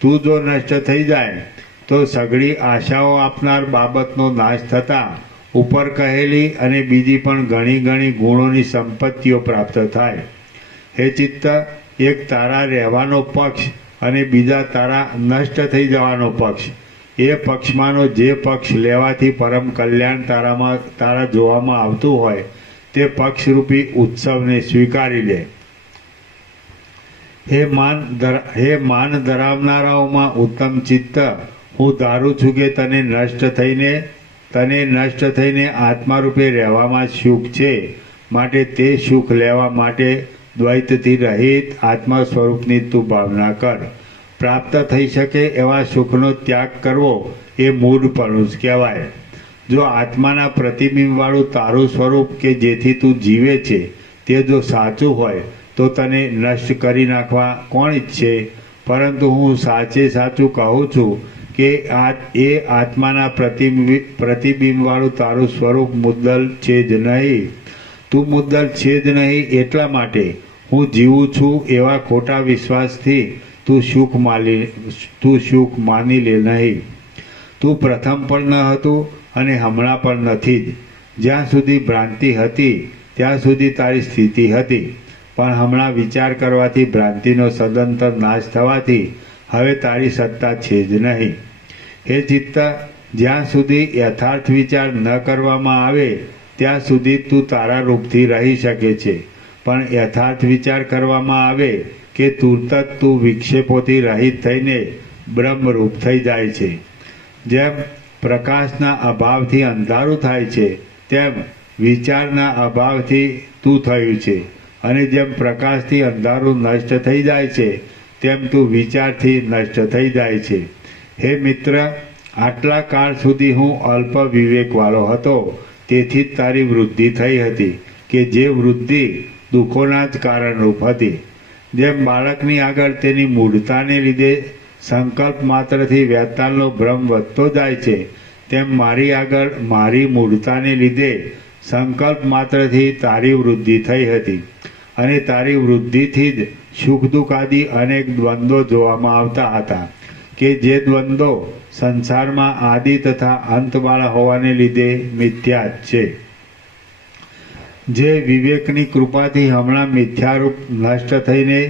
તું જો નષ્ટ થઈ જાય તો સઘળી આશાઓ આપનાર બાબતનો નાશ થતાં ઉપર કહેલી અને બીજી પણ ઘણી ગુણોની સંપત્તિઓ પ્રાપ્ત થાય. હે ચિત્ત, એક તારા રહેવાનો પક્ષ અને બીજા તારા નષ્ટ થઈ જવાનો પક્ષ, એ પક્ષમાંનો જે પક્ષ લેવાથી પરમ કલ્યાણ તારા જોવામાં આવતું હોય તે પક્ષરૂપી ઉત્સવને સ્વીકારી લે. હે માન ધરાવનારાઓમાં ઉત્તમ ચિત્ત, હું ધારું છું કે તને નષ્ટ થઈને આત્મારૂપે રહેવામાં સુખ છે, માટે તે સુખ લેવા માટે દ્વૈતથી રહિત આત્મા સ્વરૂપની તું ભાવના કર. પ્રાપ્ત થઈ શકે એવા સુખનો ત્યાગ કરવો એ મૂઢપણું જ કહેવાય. જો આત્માના પ્રતિબિંબવાળું તારું સ્વરૂપ કે જેથી તું જીવે છે તે જો સાચું હોય તો તને નષ્ટ કરી નાખવા કોણ ઈચ્છે? પરંતુ હું સાચું કહું છું કે એ આત્માના પ્રતિબિંબવાળું તારું સ્વરૂપ મુદ્દલ છે જ નહીં. તું મુદ્દલ છે જ નહીં એટલા માટે હું જીવું છું એવા ખોટા વિશ્વાસથી તું સુખ માની લે નહીં. તું પ્રથમ પણ ન હતું અને હમણાં પણ નથી જ. જ્યાં સુધી ભ્રાંતિ હતી ત્યાં સુધી તારી સ્થિતિ હતી, પણ હમણાં વિચાર કરવાથી ભ્રાંતિનો સદંતર નાશ થવાથી હવે તારી સત્તા છે જ નહીં. હે ચિત્ત, જ્યાં સુધી યથાર્થ વિચાર ન કરવામાં આવે ત્યાં સુધી તું તારા રૂપથી રહી શકે છે, પણ યથાર્થ વિચાર કરવામાં આવે કે તુરત જ તું વિક્ષેપોથી રહિત થઈને બ્રહ્મરૂપ થઈ જાય છે. જેમ પ્રકાશના અભાવથી અંધારું થાય છે, તેમ વિચારના અભાવથી તું થયું છે, અને જેમ પ્રકાશથી અંધારું નષ્ટ થઈ જાય છે, તેમ તું વિચારથી નષ્ટ થઈ જાય છે. હે મિત્ર, આટલા કાળ સુધી હું અલ્પ વિવેકવાળો હતો, તેથી જ તારી વૃદ્ધિ થઈ હતી, કે જે વૃદ્ધિ દુઃખોના જ કારણરૂપ હતી. જેમ બાળકની આગળ તેની મૂઢતાને લીધે સંકલ્પ માત્રથી વેતાલનો ભ્રમ વધતો જાય છે, તેમ મારી આગળ મારી મૂઢતાને લીધે સંકલ્પ માત્રથી તારી વૃદ્ધિ થઈ હતી, અને તારી વૃદ્ધિથી જ સુખ દુઃખ આદિ અનેક દ્વંદ્વો જોવામાં આવતા હતા, કે જે દ્વંદ્વો સંસારમાં આદિ તથા અંતવાળા હોવાને લીધે મિથ્યા જ છે. જે વિવેકની કૃપાથી હમણાં મિથ્યારૂપ નષ્ટ થઈને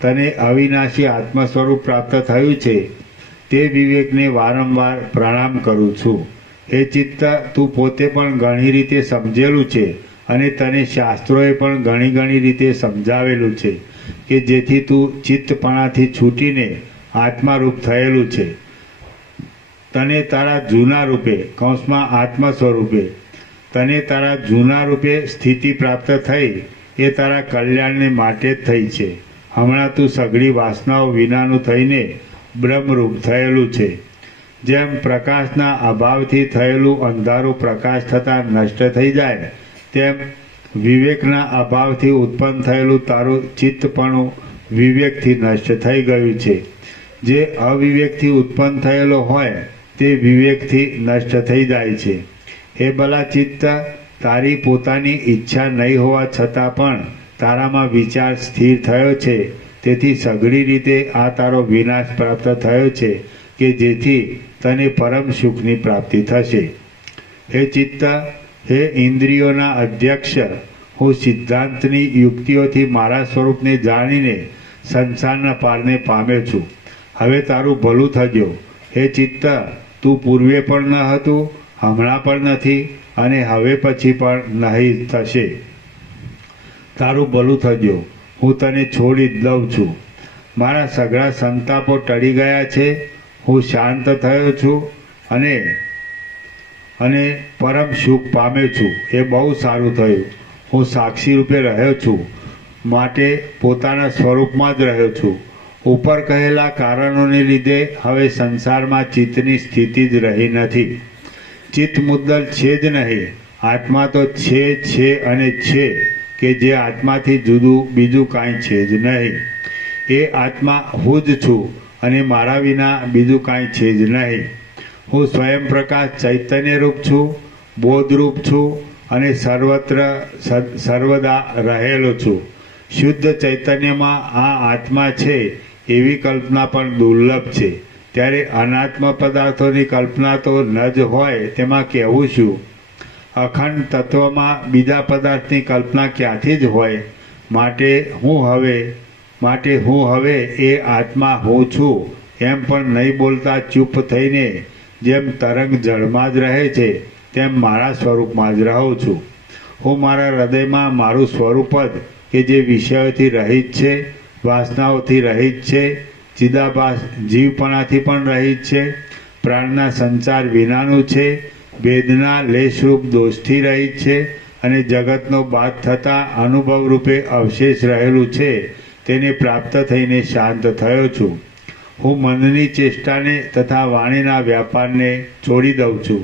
તને અવિનાશી આત્મ સ્વરૂપ પ્રાપ્ત થયું છે, તે વિવેકને વારંવાર પ્રણામ કરું છું. હે ચિત્ત, તું પોતે પણ ઘણી રીતે સમજેલું છે, અને તને શાસ્ત્રોએ પણ ઘણી રીતે સમજાવેલું છે, કે જેથી તું ચિત્તપણાથી છૂટીને આત્મારૂપ થયેલું છે. તને તારા જૂના રૂપે કૌંસમાં આત્મ સ્વરૂપે તને તારા જૂના રૂપે સ્થિતિ પ્રાપ્ત થઈ, એ તારા કલ્યાણને માટે જ થઈ છે. હમણાં તું સઘળી વાસનાઓ વિનાનું થઈને બ્રહ્મરૂપ થયેલું છે. જેમ પ્રકાશના અભાવથી થયેલું અંધારું પ્રકાશ થતાં નષ્ટ થઈ જાય, તેમ વિવેકના અભાવથી ઉત્પન્ન થયેલું તારું ચિત્તપણું વિવેકથી નષ્ટ થઈ ગયું છે. જે અવિવેકથી ઉત્પન્ન થયેલો હોય તે વિવેકથી નષ્ટ થઈ જાય છે. હે ભલા ચિત્ત, તારી પોતાની ઈચ્છા નહીં હોવા છતાં પણ તારામાં વિચાર સ્થિર થયો છે, તેથી સઘળી રીતે આ તારો વિનાશ પ્રાપ્ત થયો છે, કે જેથી તને પરમ સુખની પ્રાપ્તિ થશે. હે ચિત્ત, હે ઇન્દ્રિયોના અધ્યક્ષ, હું સિદ્ધાંતની યુક્તિઓથી મારા સ્વરૂપને જાણીને સંસારના પારને પામ્યો છું. હવે તારું ભલું થજો. હે ચિત્ત, તું પૂર્વે પણ ન હતું, હમણાં પણ નથી, અને હવે પછી પણ નહીં થશે. તારું ભલું થજો. હું તને છોડી જ દઉં છું. મારા સઘળા સંતાપો ટળી ગયા છે. હું શાંત થયો છું, અને પરમ સુખ પામ્યો છું. એ બહુ સારું થયું. હું સાક્ષી રૂપે રહ્યો છું, માટે પોતાના સ્વરૂપમાં જ રહ્યો છું. ઉપર કહેલા કારણોને લીધે હવે સંસારમાં ચિત્તની સ્થિતિ જ રહી નથી. ચિત્ત મુદ્દલ છે જ નહીં. આત્મા તો છે અને છે, કે જે આત્માથી જુદું બીજું કાંઈ છે જ નહીં. એ આત્મા હું જ છું, અને મારા વિના બીજું કાંઈ છે જ નહીં. હું સ્વયં પ્રકાશ ચૈતન્ય રૂપ છું, બોધરૂપ છું, અને સર્વત્ર સર્વદા રહેલો છું. શુદ્ધ ચૈતન્યમાં આ આત્મા છે એવી કલ્પના પણ દુર્લભ છે. ત્યારે અનાત્મ પદાર્થોની કલ્પના તો ન જ હોય તેમાં કહેવું શું? અખંડ તત્વમાં બીજા પદાર્થની કલ્પના ક્યાંથી જ હોય? માટે હું હવે એ આત્મા હું છું એમ પણ નહીં બોલતા ચૂપ થઈને જેમ તરંગ જળમાં જ રહે છે, તેમ મારા સ્વરૂપમાં જ રહું છું. હું મારા હૃદયમાં મારું સ્વરૂપ જ, કે જે વિષયોથી રહિત છે, વાસનાઓથી રહિત છે, ચિદાભાસ જીવપણાથી પણ રહિત છે, પ્રાણના સંચાર વિનાનું છે, ભેદના લેશરૂપ દોષથી રહિત છે, અને જગતનો બાદ થતાં અનુભવ રૂપે અવશેષ રહેલું છે, તેને પ્રાપ્ત થઈને શાંત થયો છું. હું મનની ચેષ્ટાને તથા વાણીના વ્યાપારને છોડી દઉં છું.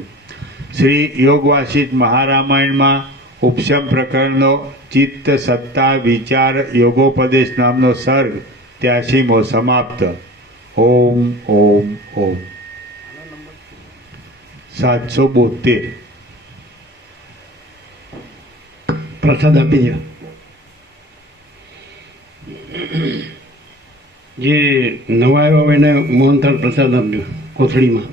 શ્રી યોગવાસિષ્ઠ મહારામાયણમાં ઉપશમ પ્રકરણનો ચિત્ત સત્તા વિચાર યોગોપદેશ નામનો સર્ગ 83મો સમાપ્ત. ઓમ ઓમ ઓમ. 772. પ્રસાદ આપી દો. જે નવા આવ્યા હોય એને મોહનથાળ પ્રસાદ આપજો કોથળીમાં.